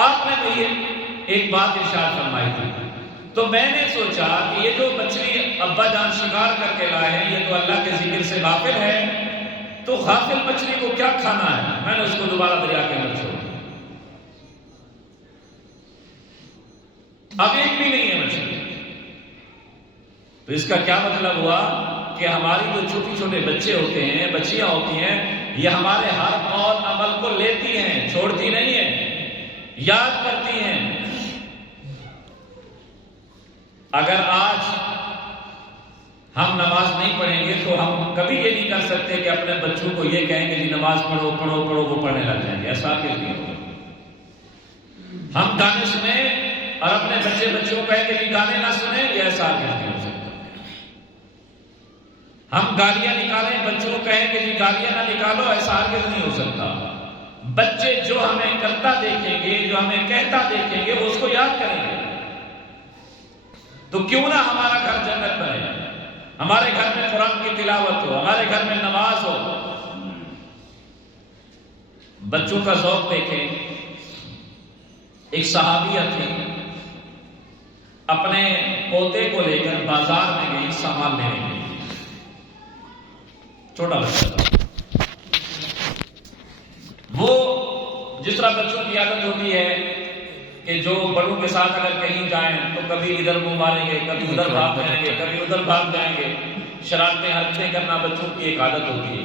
آپ نے بھی ایک بات ارشاد فرمائی تھی، تو میں نے سوچا کہ یہ جو مچھلی ابا جان شکار کر کے لائے ہیں یہ تو اللہ کے ذکر سے غافل ہے، تو غافل مچھلی کو کیا کھانا ہے؟ میں نے اس کو دوبارہ دریا کے اندر چھوڑ دیا۔ اب 1 بھی نہیں ہے مچھلی۔ تو اس کا کیا مطلب ہوا کہ ہماری جو چھوٹے چھوٹے بچے ہوتے ہیں، بچیاں ہوتی ہیں، یہ ہمارے ہر قول عمل کو لیتی ہیں، چھوڑتی نہیں ہیں، یاد کرتی ہیں۔ اگر آج ہم نماز نہیں پڑھیں گے تو ہم کبھی یہ نہیں کر سکتے کہ اپنے بچوں کو یہ کہیں کہ جی نماز پڑھو پڑھو پڑھو، وہ پڑھنے لگ جائیں گے، ایسا کس لیے ہوگا؟ ہم گانے سنیں اور اپنے بچوں کو کہیں کہ جی گانے نہ سنیں، یہ ایسا کس لیے ہو سکتا؟ ہم گالیاں نکالیں، بچوں کو کہیں کہ جی گالیاں نہ نکالو، ایسا ہرگز نہیں ہو سکتا۔ بچے جو ہمیں کرتا دیکھیں گے، جو ہمیں کہتا دیکھیں گے، وہ اس کو یاد کریں گے۔ تو کیوں نہ ہمارا گھر جنت بنے، ہمارے گھر میں قرآن کی تلاوت ہو، ہمارے گھر میں نماز ہو۔ بچوں کا ذوق دیکھیں۔ ایک صحابیہ تھی، اپنے پوتے کو لے کر بازار میں گئی سامان لینے کے لیے، چھوٹا بچہ تھا۔ وہ جس طرح بچوں کی عادت ہوتی ہے کہ جو بڑوں کے ساتھ اگر کہیں جائیں تو کبھی ادھر منہ ماریں گے، کبھی ادھر بھاگ جائیں گے، کبھی ادھر بھاگ جائیں گے، شرارتیں حرکتیں کرنا بچوں کی ایک عادت ہوتی ہے۔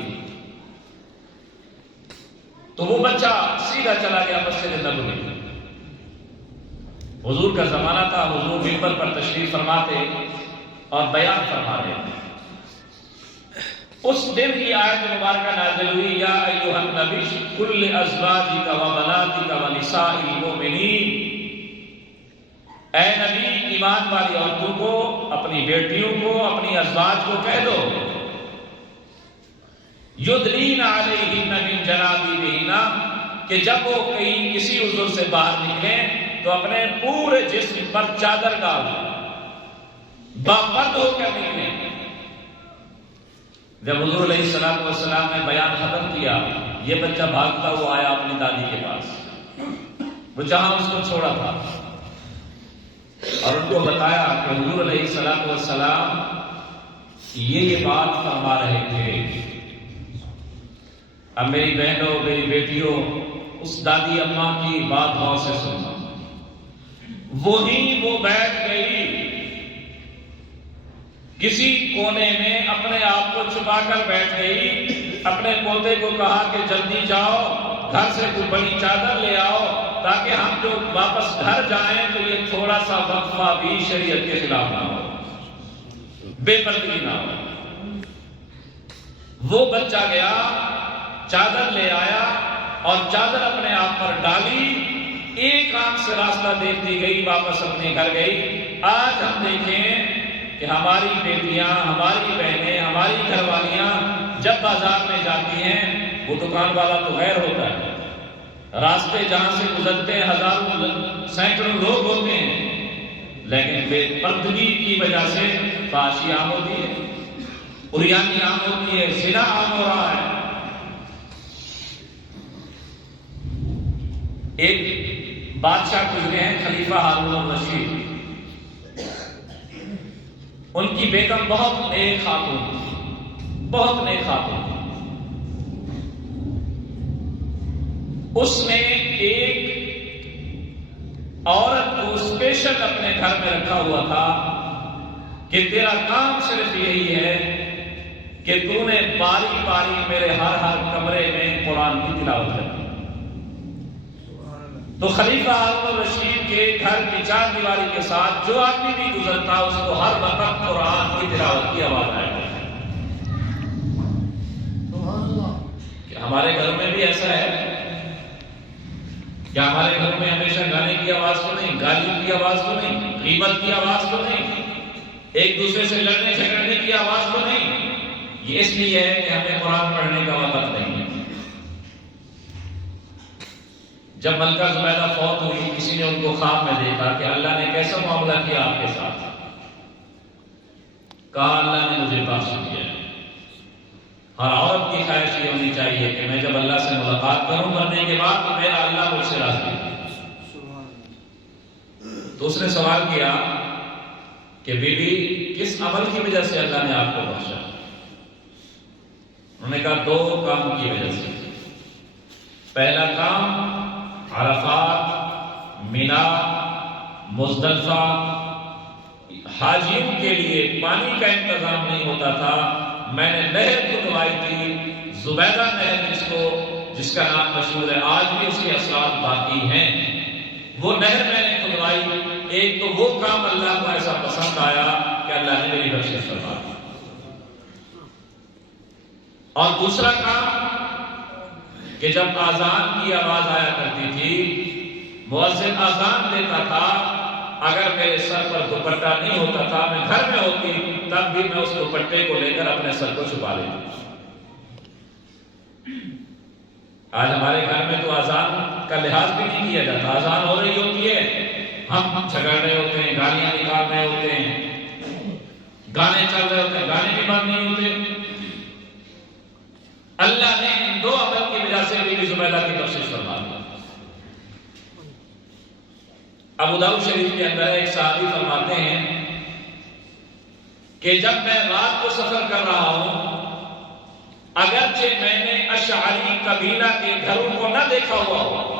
تو وہ بچہ سیدھا چلا گیا مسجد نبوی۔ حضور کا زمانہ تھا، حضور منبر پر تشریف فرما تھے اور بیان فرما رہے تھے۔ اس دن کی آیت مبارکہ نازل ہوئی، یا ایھا النبی قل لازواجک وبناتک ونساء المؤمنین، اے نبی ایمان والی عورتوں کو، اپنی بیٹیوں کو، اپنی ازواج کو کہہ دو، یدنین علیہن من جلابیبہن، کہ جب وہ کہیں کسی عذر سے باہر نکلیں تو اپنے پورے جسم پر چادر ڈال دیں، باپرد ہو کر نکلیں۔ جب حضور علیہ السلام نے بیان ختم کیا یہ بچہ بھاگتا ہوا آیا اپنی دادی کے پاس، وہ جہاں اس کو چھوڑا تھا، اور ان کو بتایا کہ حضور علیہ الصلوۃ والسلام یہ بات فرما رہے تھے۔ اب میری بہنوں، میری بیٹیوں، اس دادی اماں کی بات غور سے سننا۔ وہی وہ بیٹھ گئی کسی کونے میں، اپنے آپ کو چھپا کر بیٹھ گئی، اپنے پوتے کو کہا کہ جلدی جاؤ، گھر سے کوئی بڑی چادر لے آؤ تاکہ ہم جو واپس گھر جائیں تو یہ تھوڑا سا وقفہ بھی شریعت کے خلاف نہ ہو، بے پردگی نہ ہو۔ وہ بچہ گیا، چادر لے آیا اور چادر اپنے آپ پر ڈالی، ایک آنکھ سے راستہ دیکھتی گئی، واپس اپنے گھر گئی۔ آج ہم دیکھیں کہ ہماری بیٹیاں، ہماری بہنیں، ہماری گھر والیاں جب بازار میں جاتی ہیں، وہ دکان والا تو غیر ہوتا ہے، راستے جہاں سے گزرتے ہیں ہزاروں سینکڑوں لوگ ہوتے ہیں، لیکن بے پردگی کی وجہ سے فحاشی عام ہوتی ہے، عریانی عام ہوتی ہے، زنا عام ہو رہا ہے۔ ایک بادشاہ گزرے ہیں خلیفہ ہارون الرشید، ان کی بیگم بہت نیک خاتون، بہت نیک خاتون۔ اس نے ایک عورت کو اسپیشل اپنے گھر میں رکھا ہوا تھا کہ تیرا کام صرف یہی ہے کہ تو نے باری باری میرے ہر کمرے میں قرآن کی تلاوت کرنی۔ تو خلیفہ ہارون الرشید کے گھر کی چار دیواری کے ساتھ جو آدمی بھی گزرتا اس کو ہر وقت قرآن کی تلاوت کی آواز آئے گی۔ ہمارے گھروں میں بھی ایسا ہے کیا؟ ہمارے گھروں میں ہمیشہ گانے کی آواز تو نہیں، گالیوں کی آواز تو نہیں، غیبت کی آواز تو نہیں، ایک دوسرے سے لڑنے جھگڑنے کی آواز تو نہیں؟ یہ اس لیے ہے کہ ہمیں قرآن پڑھنے کا وقت نہیں ہے۔ جب ملکہ زبیدہ فوت ہوئی، کسی نے ان کو خواب میں دیکھا کہ اللہ نے کیسا معاملہ کیا آپ کے ساتھ، کہا اللہ نے مجھے بخش دیا۔ ہر عورت کی خواہش یہ ہونی چاہیے کہ میں جب اللہ سے ملاقات کروں مرنے کے بعد تو میرا اللہ مجھ سے راضی ہو۔ تو اس نے سوال کیا کہ بی بی کس عمل کی وجہ سے اللہ نے آپ کو بخشا؟ انہوں نے کہا 2 کام کی وجہ سے۔ پہلا کام عرفات، مینا، مزدلفہ، حاجیوں کے لیے پانی کا انتظام نہیں ہوتا تھا، میں نے نہر کھدوائی تھی، زبیدہ نہر جس کا نام مشہور ہے، آج بھی اس کے اثرات باقی ہیں۔ وہ نہر میں نے کھدوائی۔ ایک تو وہ کام اللہ کو ایسا پسند آیا کہ اللہ نے میری بخشش فرما دی، اور دوسرا کام کہ جب اذان کی آواز آیا کرتی تھی، مؤذن اذان دیتا تھا، اگر میرے سر پر دوپٹہ نہیں ہوتا تھا، میں گھر میں ہوتی تب بھی میں اس دوپٹے کو لے کر اپنے سر کو چھپا لیتی۔ آج ہمارے گھر میں تو اذان کا لحاظ بھی نہیں کیا جاتا، اذان ہو رہی ہوتی ہے، ہم جھگڑ رہے ہوتے ہیں، گالیاں نکال رہے ہوتے ہیں، گانے چل رہے ہوتے ہیں، گانے بھی بند نہیں ہوتے۔ اللہ نے ان 2 عمل کی وجہ سے بی بی زبیدہ کی بخشش فرما دی۔ ابو داؤد شریف کے اندر ایک صحابی فرماتے ہیں کہ جب میں رات کو سفر کر رہا ہوں، اگرچہ میں نے اشعری قبیلہ کے گھروں کو نہ دیکھا ہوا ہو،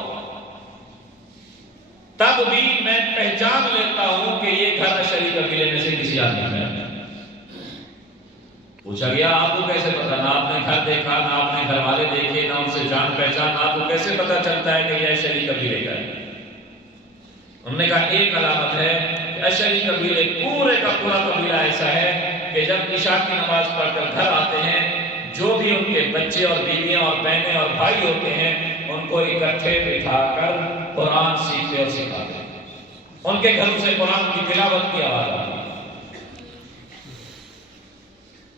تب بھی میں پہچان لیتا ہوں کہ یہ گھر اشعری قبیلے میں سے کسی آدمی کا ہے۔ پوچھا گیا آپ کو کیسے پتا؟ نہ آپ نے گھر دیکھا، نہ آپ نے گھر والے دیکھے، نہ ان سے جان پہچان، آپ کو کیسے پتا چلتا ہے کہ یہ اشعری قبیلے کا ہے؟ انہوں نے کہا ایک علامت ہے کہ اشعری قبیلے پورے کا پورا قبیلہ ایسا ہے کہ جب عشاء کی نماز پڑھ کر گھر آتے ہیں، جو بھی ان کے بچے اور بیویاں اور بہنیں اور بھائی ہوتے ہیں، ان کو اکٹھے بٹھا کر قرآن سیکھتے اور سکھاتے ہیں۔ ان کے گھروں سے قرآن کی تلاوت کی آواز آتی ہے۔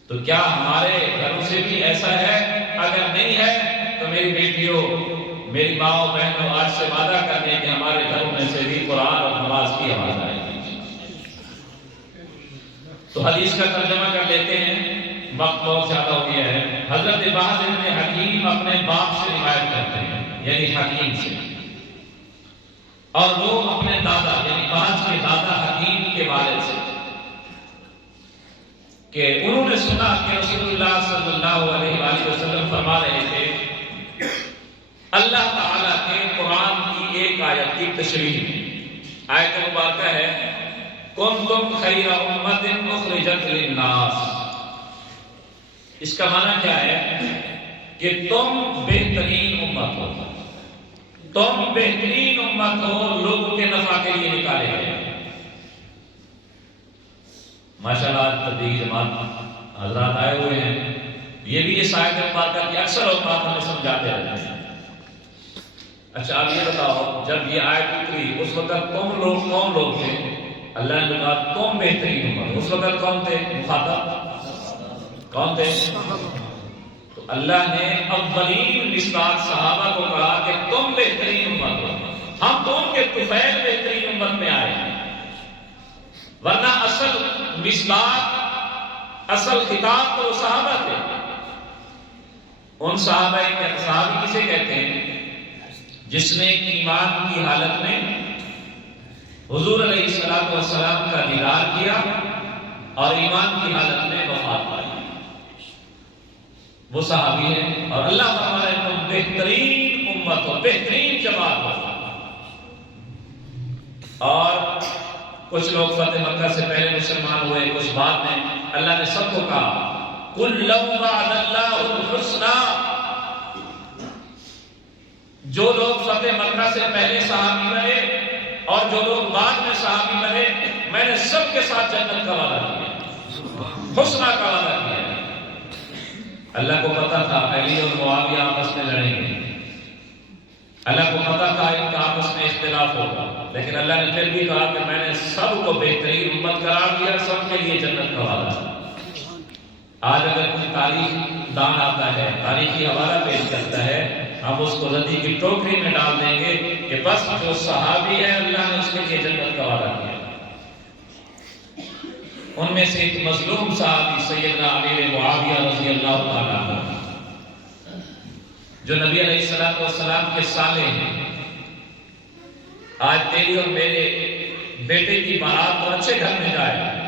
تو کیا ہمارے گھروں سے بھی ایسا ہے؟ اگر نہیں ہے تو میری بیٹیوں، میری ماں بہنوں، آج سے وعدہ کرنے کہ ہمارے گھروں میں سے بھی قرآن اور نماز کی آواز آئے گی۔ تو حدیث کا ترجمہ کر لیتے ہیں وقت بہت زیادہ ہو گیا ہے، حضرت باز ابن حکیم اپنے باپ سے روایت کرتے ہیں، یعنی حکیم سے، اور وہ اپنے دادا یعنی باز کے دادا حکیم کے والد سے، کہ انہوں نے سنا کہ رسول اللہ صلی اللہ علیہ وآلہ وسلم فرما رہے تھے اللہ تعالیٰ کے قرآن کی ایک آیت کی تشریح، آیت مبارکہ ہے کنتم خیر امت اخرجت للناس۔ اس کا معنی کیا ہے کہ تم بہترین امت ہو، تم بہترین امت ہو، لوگوں کے نفع کے لیے نکالے گئے۔ ماشاءاللہ تبلیغی جماعت حضرات آئے ہوئے ہیں، یہ بھی اس آیت مبارکہ کی اکثر اوقات ہمیں سمجھاتے رہتے ہیں۔ اچھا آپ یہ بتاؤ، جب یہ آیت اتری اس وقت تم لوگ کون لوگ تھے؟ اللہ نے کہا تم بہترین امت، اس وقت کون تھے مخاطب؟ کون تھے؟ تو اللہ نے اولین مصداق صحابہ کو کہا کہ تم بہترین امت ہو، ہم تو ان کے طفیل بہترین امت میں آئے ہیں، ورنہ اصل مصداق اصل خطاب تو صحابہ تھے۔ ان صحابی کسے کہتے ہیں؟ جس نے ایمان کی حالت میں حضور علیہ الصلوۃ والسلام کا دیدار کیا اور ایمان کی حالت میں وفات پائی، وہ صحابی ہے۔ اور اللہ فرما رہے ہیں تم بہترین امت ہو، بہترین جماعت ہو۔ اور کچھ لوگ فتح مکہ سے پہلے مسلمان ہوئے، کچھ بعد میں، اللہ نے سب کو کہا قُلْ لَوْ وَعَدَ اللَّهُ الْحُسْنَى۔ جو لوگ فتح مکہ سے پہلے صحابی رہے اور جو لوگ بعد میں صحابی رہے، میں نے سب کے ساتھ جنت کا وعدہ کیا، حسنہ کا وعدہ کیا۔ اللہ کو پتا تھا علی اور معاویہ آپس میں لڑیں گے، اللہ کو پتا تھا ان کا آپس میں اختلاف ہوگا، لیکن اللہ نے پھر بھی کہا کہ میں نے سب کو بہترین امت قرار دیا، سب کے لیے جنت کا وعدہ۔ آج اگر کوئی تاریخ دان آتا ہے، تاریخی حوالہ پیش کرتا ہے، ہم اس کو ردی کی ٹوکری میں ڈال دیں گے کہ بس جو صحابی ہے اللہ نے اس کے لیے جنت کا وعدہ کیا۔ ان میں سے ایک مظلوم صحابی سیدنا امیر معاویہ رضی اللہ تعالیٰ عنہ، جو نبی علیہ الصلوۃ والسلام کے سالے ہیں۔ آج تیری اور میرے بیٹے کی بارات تو اچھے گھر میں جائے،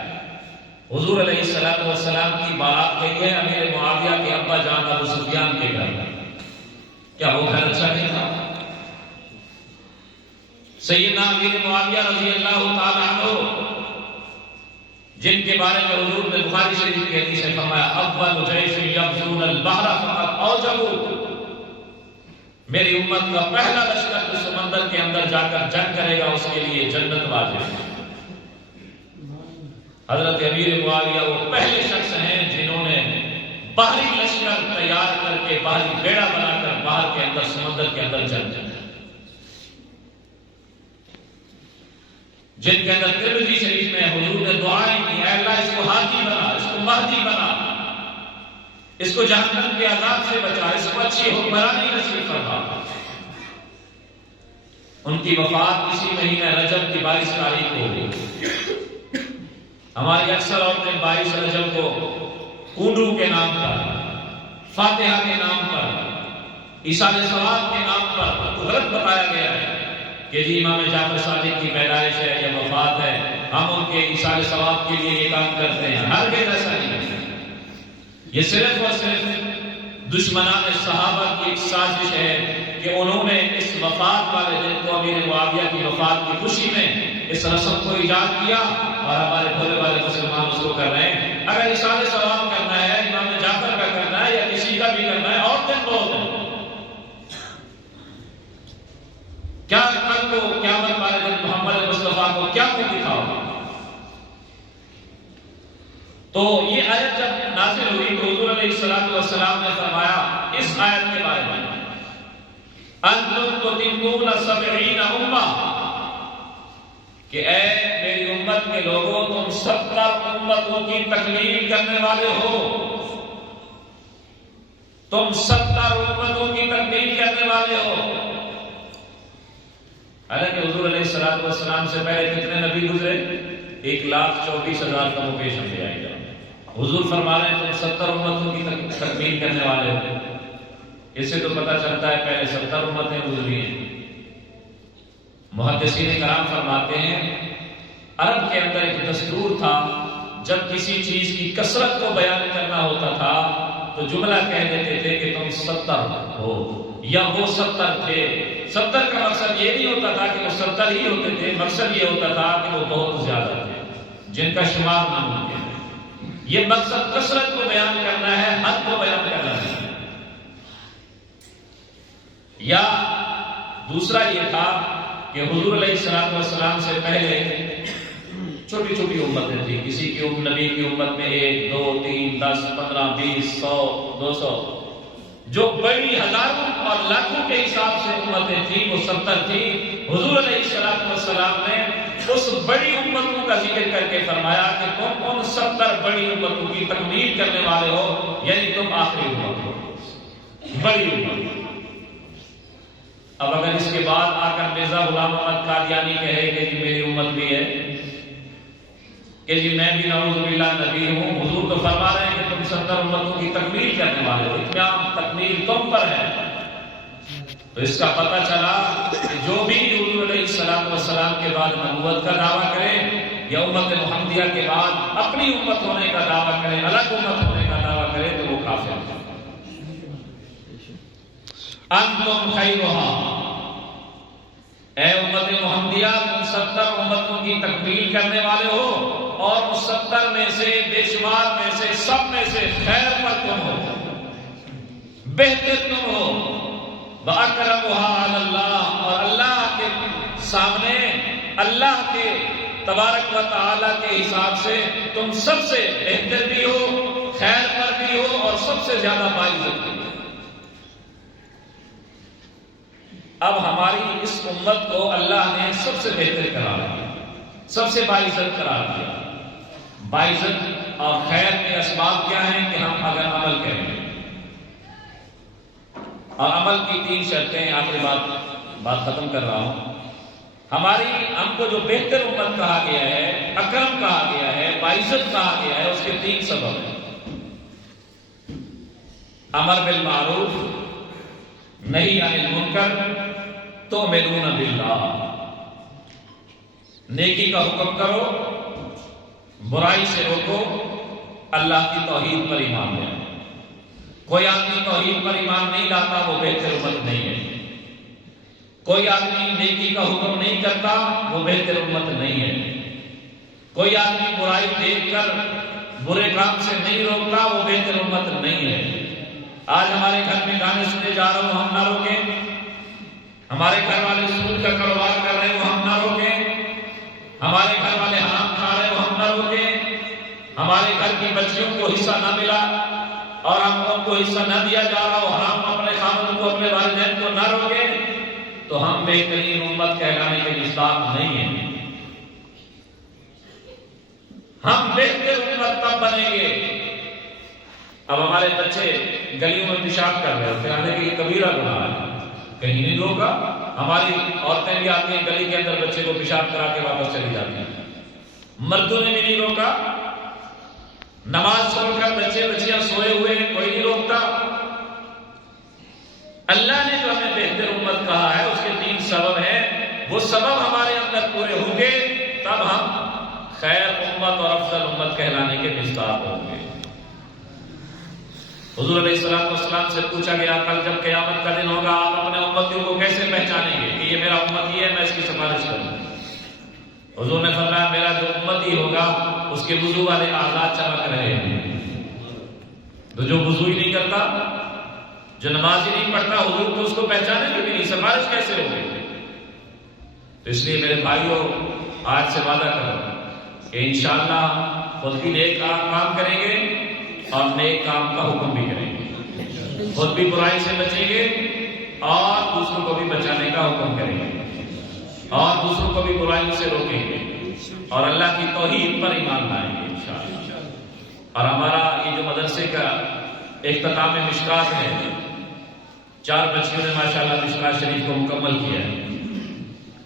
حضور علیہ الصلوۃ والسلام کی بارات گئی ہے امیر معاویہ کے ابا جان ابو سفیان کے گھر، کیا وہ گھر اچھا نہیں تھا؟ سیدنا امیر معاویہ رضی اللہ تعالیٰ عنہ، جن کے بارے میں حضور نے بخاری شریف کی حدیث میں فرمایا اول جیش یغزون البحر فقد اوجبوا، میری امت کا پہلا لشکر جو سمندر کے اندر جا کر جنگ کرے گا اس کے لیے جنت واجب ہے۔ حضرت امیر معاویہ وہ پہلے شخص ہیں جنہوں نے باہری لشکر تیار کر کے، باہری بیڑا بنا کر باہر کے اندر سمندر کے اندر جنگ کی، جن کے اندر ترمذی شریف میں حضور نے دعائیں کی، اے اللہ اس کو ہادی بنا، اس کو مہدی بنا، اس کو جہنم کے عذاب سے بچا، اس کو اچھی حکمرانی نصیب فرما۔ ان کی وفات اسی مہینہ رجب کی 22 تاریخ کو ہوئی۔ ہماری اکثر عورتیں 22 رجب کو کنڈو کے نام پر، فاتحہ کے نام پر، ایصال ثواب کے نام پر غلط بتایا گیا ہے کہ جی امام جعفر صادق کی پیدائش ہے یا وفات ہے، ہم ان کے ایصال ثواب کے لیے یہ کام کرتے ہیں۔ ہرگز ایسا نہیں ہے، یہ صرف اور صرف دشمنان صحابہ کی ایک سازش ہے کہ انہوں نے اس وفات والے دن کو، امیر معاویہ کی وفات کی خوشی میں اس رسم کو ایجاد کیا، اور ہمارے بھولے والے مسلمان اس کو کر رہے ہیں۔ اگر ایصال ثواب کرنا ہے، امام جعفر کا کرنا ہے یا کسی کا بھی کرنا ہے، اور دن بہت ہے، کیا کل کو قیامت والے دن محمد مصطفیٰ کو کیا کچھ دکھاؤ؟ تو یہ آیت جب نازل ہوئی تو حضور علیہ الصلوۃ والسلام نے فرمایا اس آیت کے بارے میں انتم تتمون 70 امہ، کہ اے میری امت کے لوگوں تم 70 امتوں کی تکمیل کرنے والے ہو، تم 70 امتوں کی تکمیل کرنے والے ہو۔ حالانکہ حضور علیہ الصلوۃ والسلام سے پہلے کتنے نبی گزرے؟ 1,24,000 کا وہ پیش ہم لے آئے گا۔ حضور فرما رہے ہیں تم 70 امتوں کی تکمیل کرنے والے ہو. اس سے تو پتہ چلتا ہے پہلے 70 امتیں گزری ہیں. محدثین کرام فرماتے ہیں عرب کے اندر ایک دستور تھا، جب کسی چیز کی کثرت کو بیان کرنا ہوتا تھا تو جملہ کہہ دیتے تھے کہ تم 70 ہو یا وہ 70 تھے. 70 کا مقصد یہ نہیں ہوتا تھا کہ وہ 70 ہی ہوتے تھے، مقصد یہ ہوتا تھا کہ وہ بہت زیادہ تھے جن کا شمار نہ ممکن ہے. یہ مقصد کثرت کو بیان کرنا ہے، حد کو بیان کرنا ہے. یا دوسرا یہ تھا کہ حضور علیہ السلام سے پہلے چھوٹی چھوٹی امتیں تھیں. کسی کی نبی کی امت میں 1 2 3 10 15 20 100 200 جو بڑی ہزاروں اور لاکھوں کے حساب سے امتیں تھیں وہ 70 تھی. حضور علیہ السلام نے اس بڑی امتوں کا ذکر کر کے فرمایا کہ تم ان 70 بڑی امتوں کی تکمیل کرنے والے ہو، یعنی تم آخری امت ہو، بڑی امت. اب اگر اس کے بعد آ کر مرزا غلام احمد قادیانی کہے کہ جی میری امت بھی ہے، کہ جی میں بھی نعوذ باللہ نبی ہوں، حضور تو فرما رہے ہیں کہ تم 70 امتوں کی تکمیل کرنے والے ہو، اتمام تکمیل تم پر ہے. تو اس کا پتہ چلا کہ جو بھی حضور علیہ السلام کے بعد نبوت کا دعویٰ کرے یا امت محمدیہ کے بعد اپنی امت ہونے کا دعویٰ کرے، الگ امت ہونے کا دعویٰ کرے تو وہ کافر ہے. انتم خیرھا، اے امت محمدیہ تم 70 امتوں کی تکمیل کرنے والے ہو اور اس 70 میں سے بے شمار میں سے سب میں سے خیر پر تم ہو، بہتر تم ہو. وَأَكْرَمُهَا عَلَى اللَّهِ، اور اللہ کے سامنے اللہ کے تبارک و تعالی کے حساب سے تم سب سے بہتر بھی ہو، خیر پر بھی ہو اور سب سے زیادہ باعزت بھی ہو. اب ہماری اس امت کو اللہ نے سب سے بہتر قرار دیا، سب سے باعزت قرار دیا. باعزت اور خیر کے اسباب کیا ہیں کہ ہم اگر عمل کریں، اور عمل کی 3 شرطیں. آخری بات ختم کر رہا ہوں. ہم کو جو بہتر امت کہا گیا ہے، اکرم کہا گیا ہے، باعزت کہا گیا ہے، اس کے 3 سبب ہیں. امر بالمعروف، نہی عن المنکر، تؤمنون باللہ. نیکی کا حکم کرو، برائی سے روکو، اللہ کی توحید پر ایمان لے. کوئی آدمی توحید پر ایمان نہیں لاتا وہ بہتر امت نہیں ہے. کوئی آدمی نیکی کا حکم نہیں کرتا وہ بہتر امت نہیں ہے. کوئی آدمی برائی دیکھ کر برے کام سے نہیں روکتا وہ بہتر امت نہیں ہے. آج ہمارے گھر میں گانے سنے جا رہے ہوں ہم نہ روکیں، ہمارے گھر والے سود کا کاروبار کر رہے ہو ہم نہ روکیں، ہمارے گھر والے حرام کھا رہے ہو ہم نہ روکیں، ہمارے گھر کی بچیوں کو حصہ نہ ملا اور ہم کو حصہ نہ دیا جا رہا ہو، حرام اپنے خاوند کو اپنے والدین کو نہ روکیں، تو ہم بہترین امت کہلانے کے مستحق نہیں ہیں. ہم بہتر امت تب بنیں گے. اب ہمارے بچے گلیوں میں پیشاب کر رہے ہوتے ہیں کہ یہ کبیرہ گناہ ہے، کہیں نہیں روکا. ہماری عورتیں بھی آتی ہیں گلی کے اندر بچے کو پیشاب کرا کے واپس چلی جاتی ہیں. مردوں نے بھی نہیں روکا. نماز چھوڑ کر بچے بچیاں سوئے ہوئے کوئی نہیں روکتا. اللہ نے جو ہمیں بہتر امت کہا ہے اس کے 3 سبب ہیں. وہ سبب ہمارے اندر پورے ہوں گے تب ہم خیر امت اور افضل امت کہلانے کے مستحق ہوں گے. حضور علیہ السلام سے پوچھا گیا کل جب قیامت کا دن ہوگا آپ اپنے امتیوں کو کیسے پہچانیں گے کہ یہ میرا امتی ہے میں اس کی سفارش کروں. حضور نے فرمایا میرا جو امتی ہوگا اس کے وضو والے اعضاء چمک رہے ہیں. تو جو وضو ہی نہیں کرتا، جو نماز ہی نہیں پڑھتا، حضور تو اس کو پہچانے گے بھی نہیں، سفارش کیسے ہوگی. تو اس لیے میرے بھائیوں آج سے وعدہ کرو کہ انشاءاللہ خود بھی نیک کام کریں گے اور نیک کام کا حکم بھی کریں گے. خود بھی برائی سے بچیں گے اور دوسروں کو بھی بچانے کا حکم کریں گے اور دوسروں کو بھی برائی سے روکیں گے اور اللہ کی توحید پر ایمان لائیں گے انشاءاللہ. اور ہمارا یہ جو مدرسے کا اختتام مشکات ہے، 4 بچیوں نے ماشاءاللہ مشکات شریف کو مکمل کیا ہے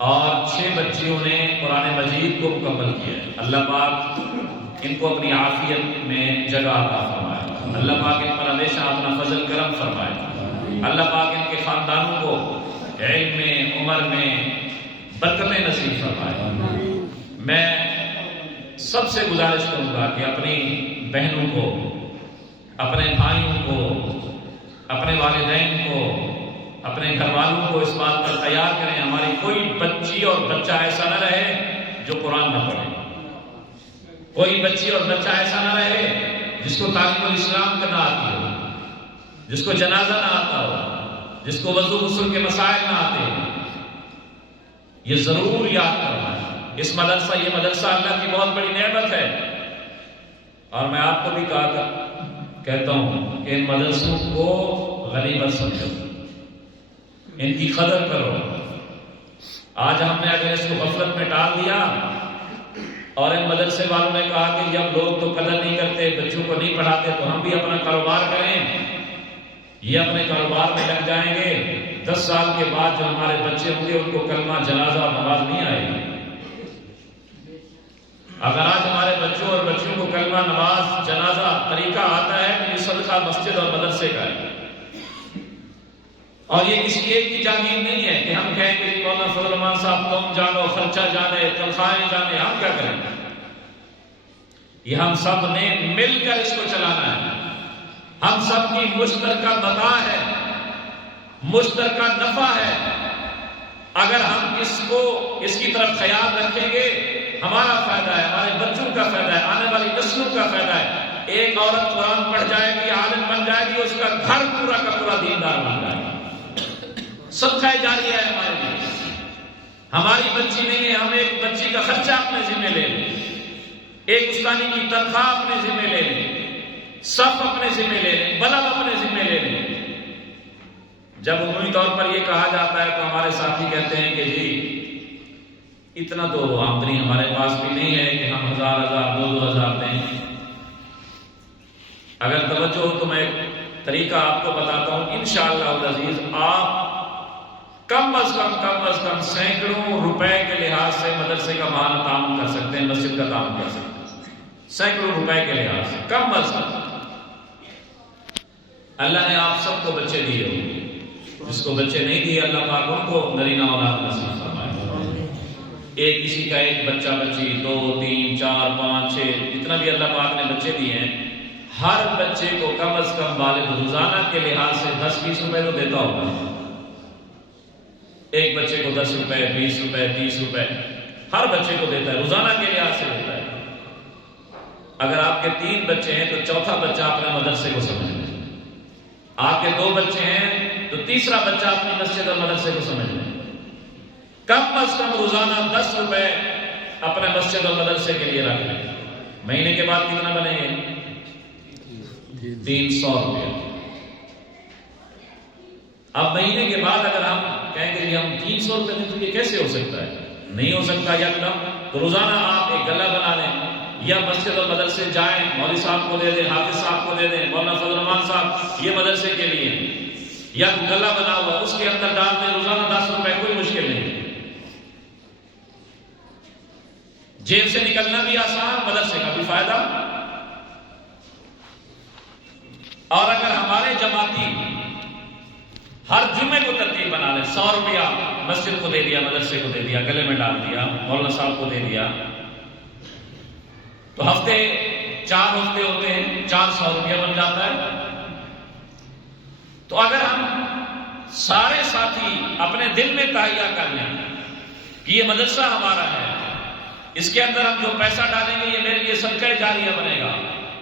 اور 6 بچیوں نے قرآن مجید کو مکمل کیا ہے. اللہ پاک ان کو اپنی عافیت میں جگہ عطا فرمائے، اللہ پاک ان پر ہمیشہ اپنا فضل کرم فرمائے، اللہ پاک ان کے خاندانوں کو علم میں، عمر میں برکتیں نصیب فرمائے۔ میں سب سے گزارش کروں گا کہ اپنی بہنوں کو، اپنے بھائیوں کو، اپنے والدین کو، اپنے گھر والوں کو اس بات پر تیار کریں ہماری کوئی بچی اور بچہ ایسا نہ رہے جو قرآن نہ پڑھے، کوئی بچی اور بچہ ایسا نہ رہے جس کو تعلیم الاسلام کا نہ آتی ہو، جس کو جنازہ نہ آتا ہو، جس کو وضو غسل کے مسائل نہ آتے ہو۔ یہ ضرور یاد کرنا ہے، اس مدرسہ، یہ مدرسہ اللہ کی بہت بڑی نعمت ہے، اور میں آپ کو بھی کہتا ہوں کہ ان مدرسوں کو غنیمت سمجھو، ان کی قدر کرو۔ آج ہم نے اگر اس کو غفلت میں ٹال دیا اور ان مدرسے والوں نے کہا کہ جب لوگ تو قدر نہیں کرتے، بچوں کو نہیں پڑھاتے، تو ہم بھی اپنا کاروبار کریں، یہ اپنے کاروبار میں لگ جائیں گے، 10 سال کے بعد جو ہمارے بچے ہوں گے ان کو کلمہ، جنازہ اور نماز نہیں آئے گی۔ اگر آج ہمارے بچوں اور بچیوں کو کلمہ، نماز، جنازہ طریقہ آتا ہے تو یہ صدقہ مسجد اور مدرسے کا ہے، اور یہ کسی ایک کی جاگیر نہیں ہے کہ ہم کہیں کہ مولانا فضل الرحمان صاحب تم جانو، خرچہ جانے، تنخواہیں جانے، ہم کیا کریں گے؟ یہ ہم سب نے مل کر اس کو چلانا ہے، ہم سب کی مشترکہ متاع ہے، مشترکہ نفع ہے۔ اگر ہم اس کی طرف خیال رکھیں گے، ہمارا فائدہ ہے، ہمارے بچوں کا فائدہ ہے، آنے والی نسلوں کا فائدہ ہے۔ ایک عورت قرآن پڑھ جائے گی، عالم بن جائے گی، اس کا گھر پورا کا پورا دیندار بن جائے گا۔ صدقہ جاریہ ہے ہمارے لیے۔ ہماری بچی نہیں ہے، ہم ایک بچی کا خرچہ اپنے ذمہ لے لیں، ایک استانی کی تنخواہ اپنے ذمہ لے لیں، سب اپنے ذمہ لے لیں، بلب اپنے ذمہ لے لیں۔ جب عمومی طور پر یہ کہا جاتا ہے تو ہمارے ساتھی کہتے ہیں کہ جی اتنا تو آمدنی ہمارے پاس بھی نہیں ہے کہ ہم 1000 1000 2000 دیں۔ اگر توجہ ہو تو میں ایک طریقہ آپ کو بتاتا ہوں، انشاءاللہ العزیز آپ کم از کم سینکڑوں روپے کے لحاظ سے مدرسے کا ماہانہ تعاون کر سکتے ہیں، مسجد کا تعاون کر سکتے ہیں، سینکڑوں روپے کے لحاظ سے کم از کم۔ اللہ نے آپ سب کو بچے دیے ہوں، جس کو بچے نہیں دیے اللہ پاک ان کو نرینہ اولاد نصیب فرمائے۔ ایک کسی کا ایک بچہ بچی، 2 3 4 5 6 جتنا بھی اللہ پاک نے بچے دیے ہیں، ہر بچے کو کم از کم والد روزانہ کے لحاظ سے 10-20 روپے تو دیتا ہوگا۔ ایک بچے کو 10 روپے، 20 روپے، 30 روپے ہر بچے کو دیتا ہے، روزانہ کے لحاظ سے دیتا ہے۔ اگر آپ کے 3 بچے ہیں تو چوتھا بچہ اپنے مدرسے کو سمجھ لیں، آپ کے 2 بچے ہیں تو تیسرا بچہ اپنی مسجد اور مدرسے کو سمجھ لیں۔ کم از کم روزانہ 10 روپے اپنے مسجد اور مدرسے کے لیے رکھ لیں۔ مہینے کے بعد کتنا بنیں گے؟ 300 روپے۔ اب مہینے کے بعد اگر ہم کہیں گے کہ ہم 300 روپے دیں تو یہ کیسے ہو سکتا ہے؟ نہیں ہو سکتا یکدم۔ تو روزانہ آپ ایک گلہ بنا لیں، یا مسجد اور مدرسے جائیں، مولوی صاحب کو دے دیں، حافظ صاحب کو دے دیں، مولانا فضل الرحمان صاحب یہ مدرسے کے لیے، یا گلہ بنا ہوا اس کے اندر ڈال دیں، روزانہ 10 روپے، کوئی مشکل نہیں۔ جیب سے نکلنا بھی آسان، مدرسے کا بھی فائدہ۔ اور اگر ہمارے جماعتی ہر جمعے کو ترتیب بنا لیں، 100 روپیہ مسجد کو دے دیا، مدرسے کو دے دیا، گلے میں ڈال دیا، مولانا صاحب کو دے دیا، تو ہفتے 4 ہفتے ہوتے ہیں، 400 روپیہ بن جاتا ہے۔ تو اگر ہم سارے ساتھی اپنے دل میں تہیہ کر لیں کہ یہ مدرسہ ہمارا ہے، اس کے اندر ہم جو پیسہ ڈالیں گے یہ میرے لیے صدقہ جاریہ بنے گا،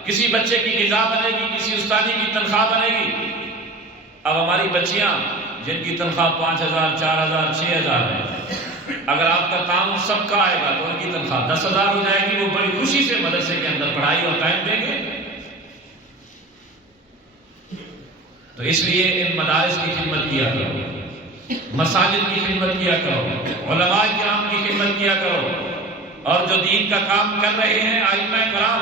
کسی بچے کی غذا بنے گی، کسی استادی کی تنخواہ بنے گی۔ اب ہماری بچیاں جن کی تنخواہ 5000 4000 6000 ہے، اگر آپ کا کام سب کا آئے گا تو ان کی تنخواہ 10000 ہو جائے گی، وہ بڑی خوشی سے مدرسے کے اندر پڑھائی اور ٹائم دیں گے۔ تو اس لیے ان مدارس کی خدمت کیا کرو، مساجد کی خدمت کیا کرو، علماء کرام کی خدمت کیا کرو، اور جو دین کا کام کر رہے ہیں ائمہ کرام،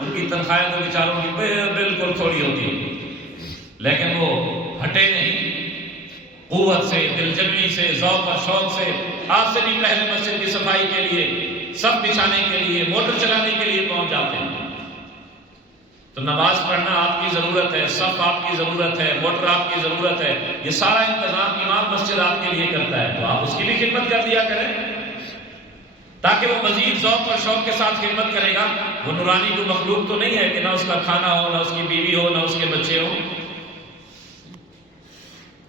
ان کی تنخواہیں تو بیچاروں کی بالکل تھوڑی ہوتی ہے، لیکن وہ ہٹے نہیں، قوت سے، دل جمعی سے، ذوق اور شوق سے آپ سے بھی پہلے مسجد کی صفائی کے لیے صف بچھانے کے لیے، موٹر چلانے کے لیے پہنچ جاتے ہیں۔ تو نماز پڑھنا آپ کی ضرورت ہے، صف آپ کی ضرورت ہے، موٹر آپ کی ضرورت ہے، یہ سارا انتظام امام مسجد آپ کے لیے کرتا ہے، تو آپ اس کی بھی خدمت کر دیا کریں تاکہ وہ مزید ذوق اور شوق کے ساتھ خدمت کرے گا۔ وہ نورانی کو مخلوق تو نہیں ہے کہ نہ اس کا کھانا ہو، نہ اس کی بیوی ہو، نہ اس کے بچے ہوں۔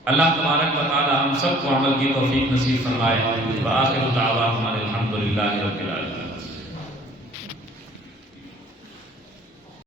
اللہ تبارک و تعالی ہم سب کو عمل کی توفیق نصیب فرمائے۔ وآخر دعوانا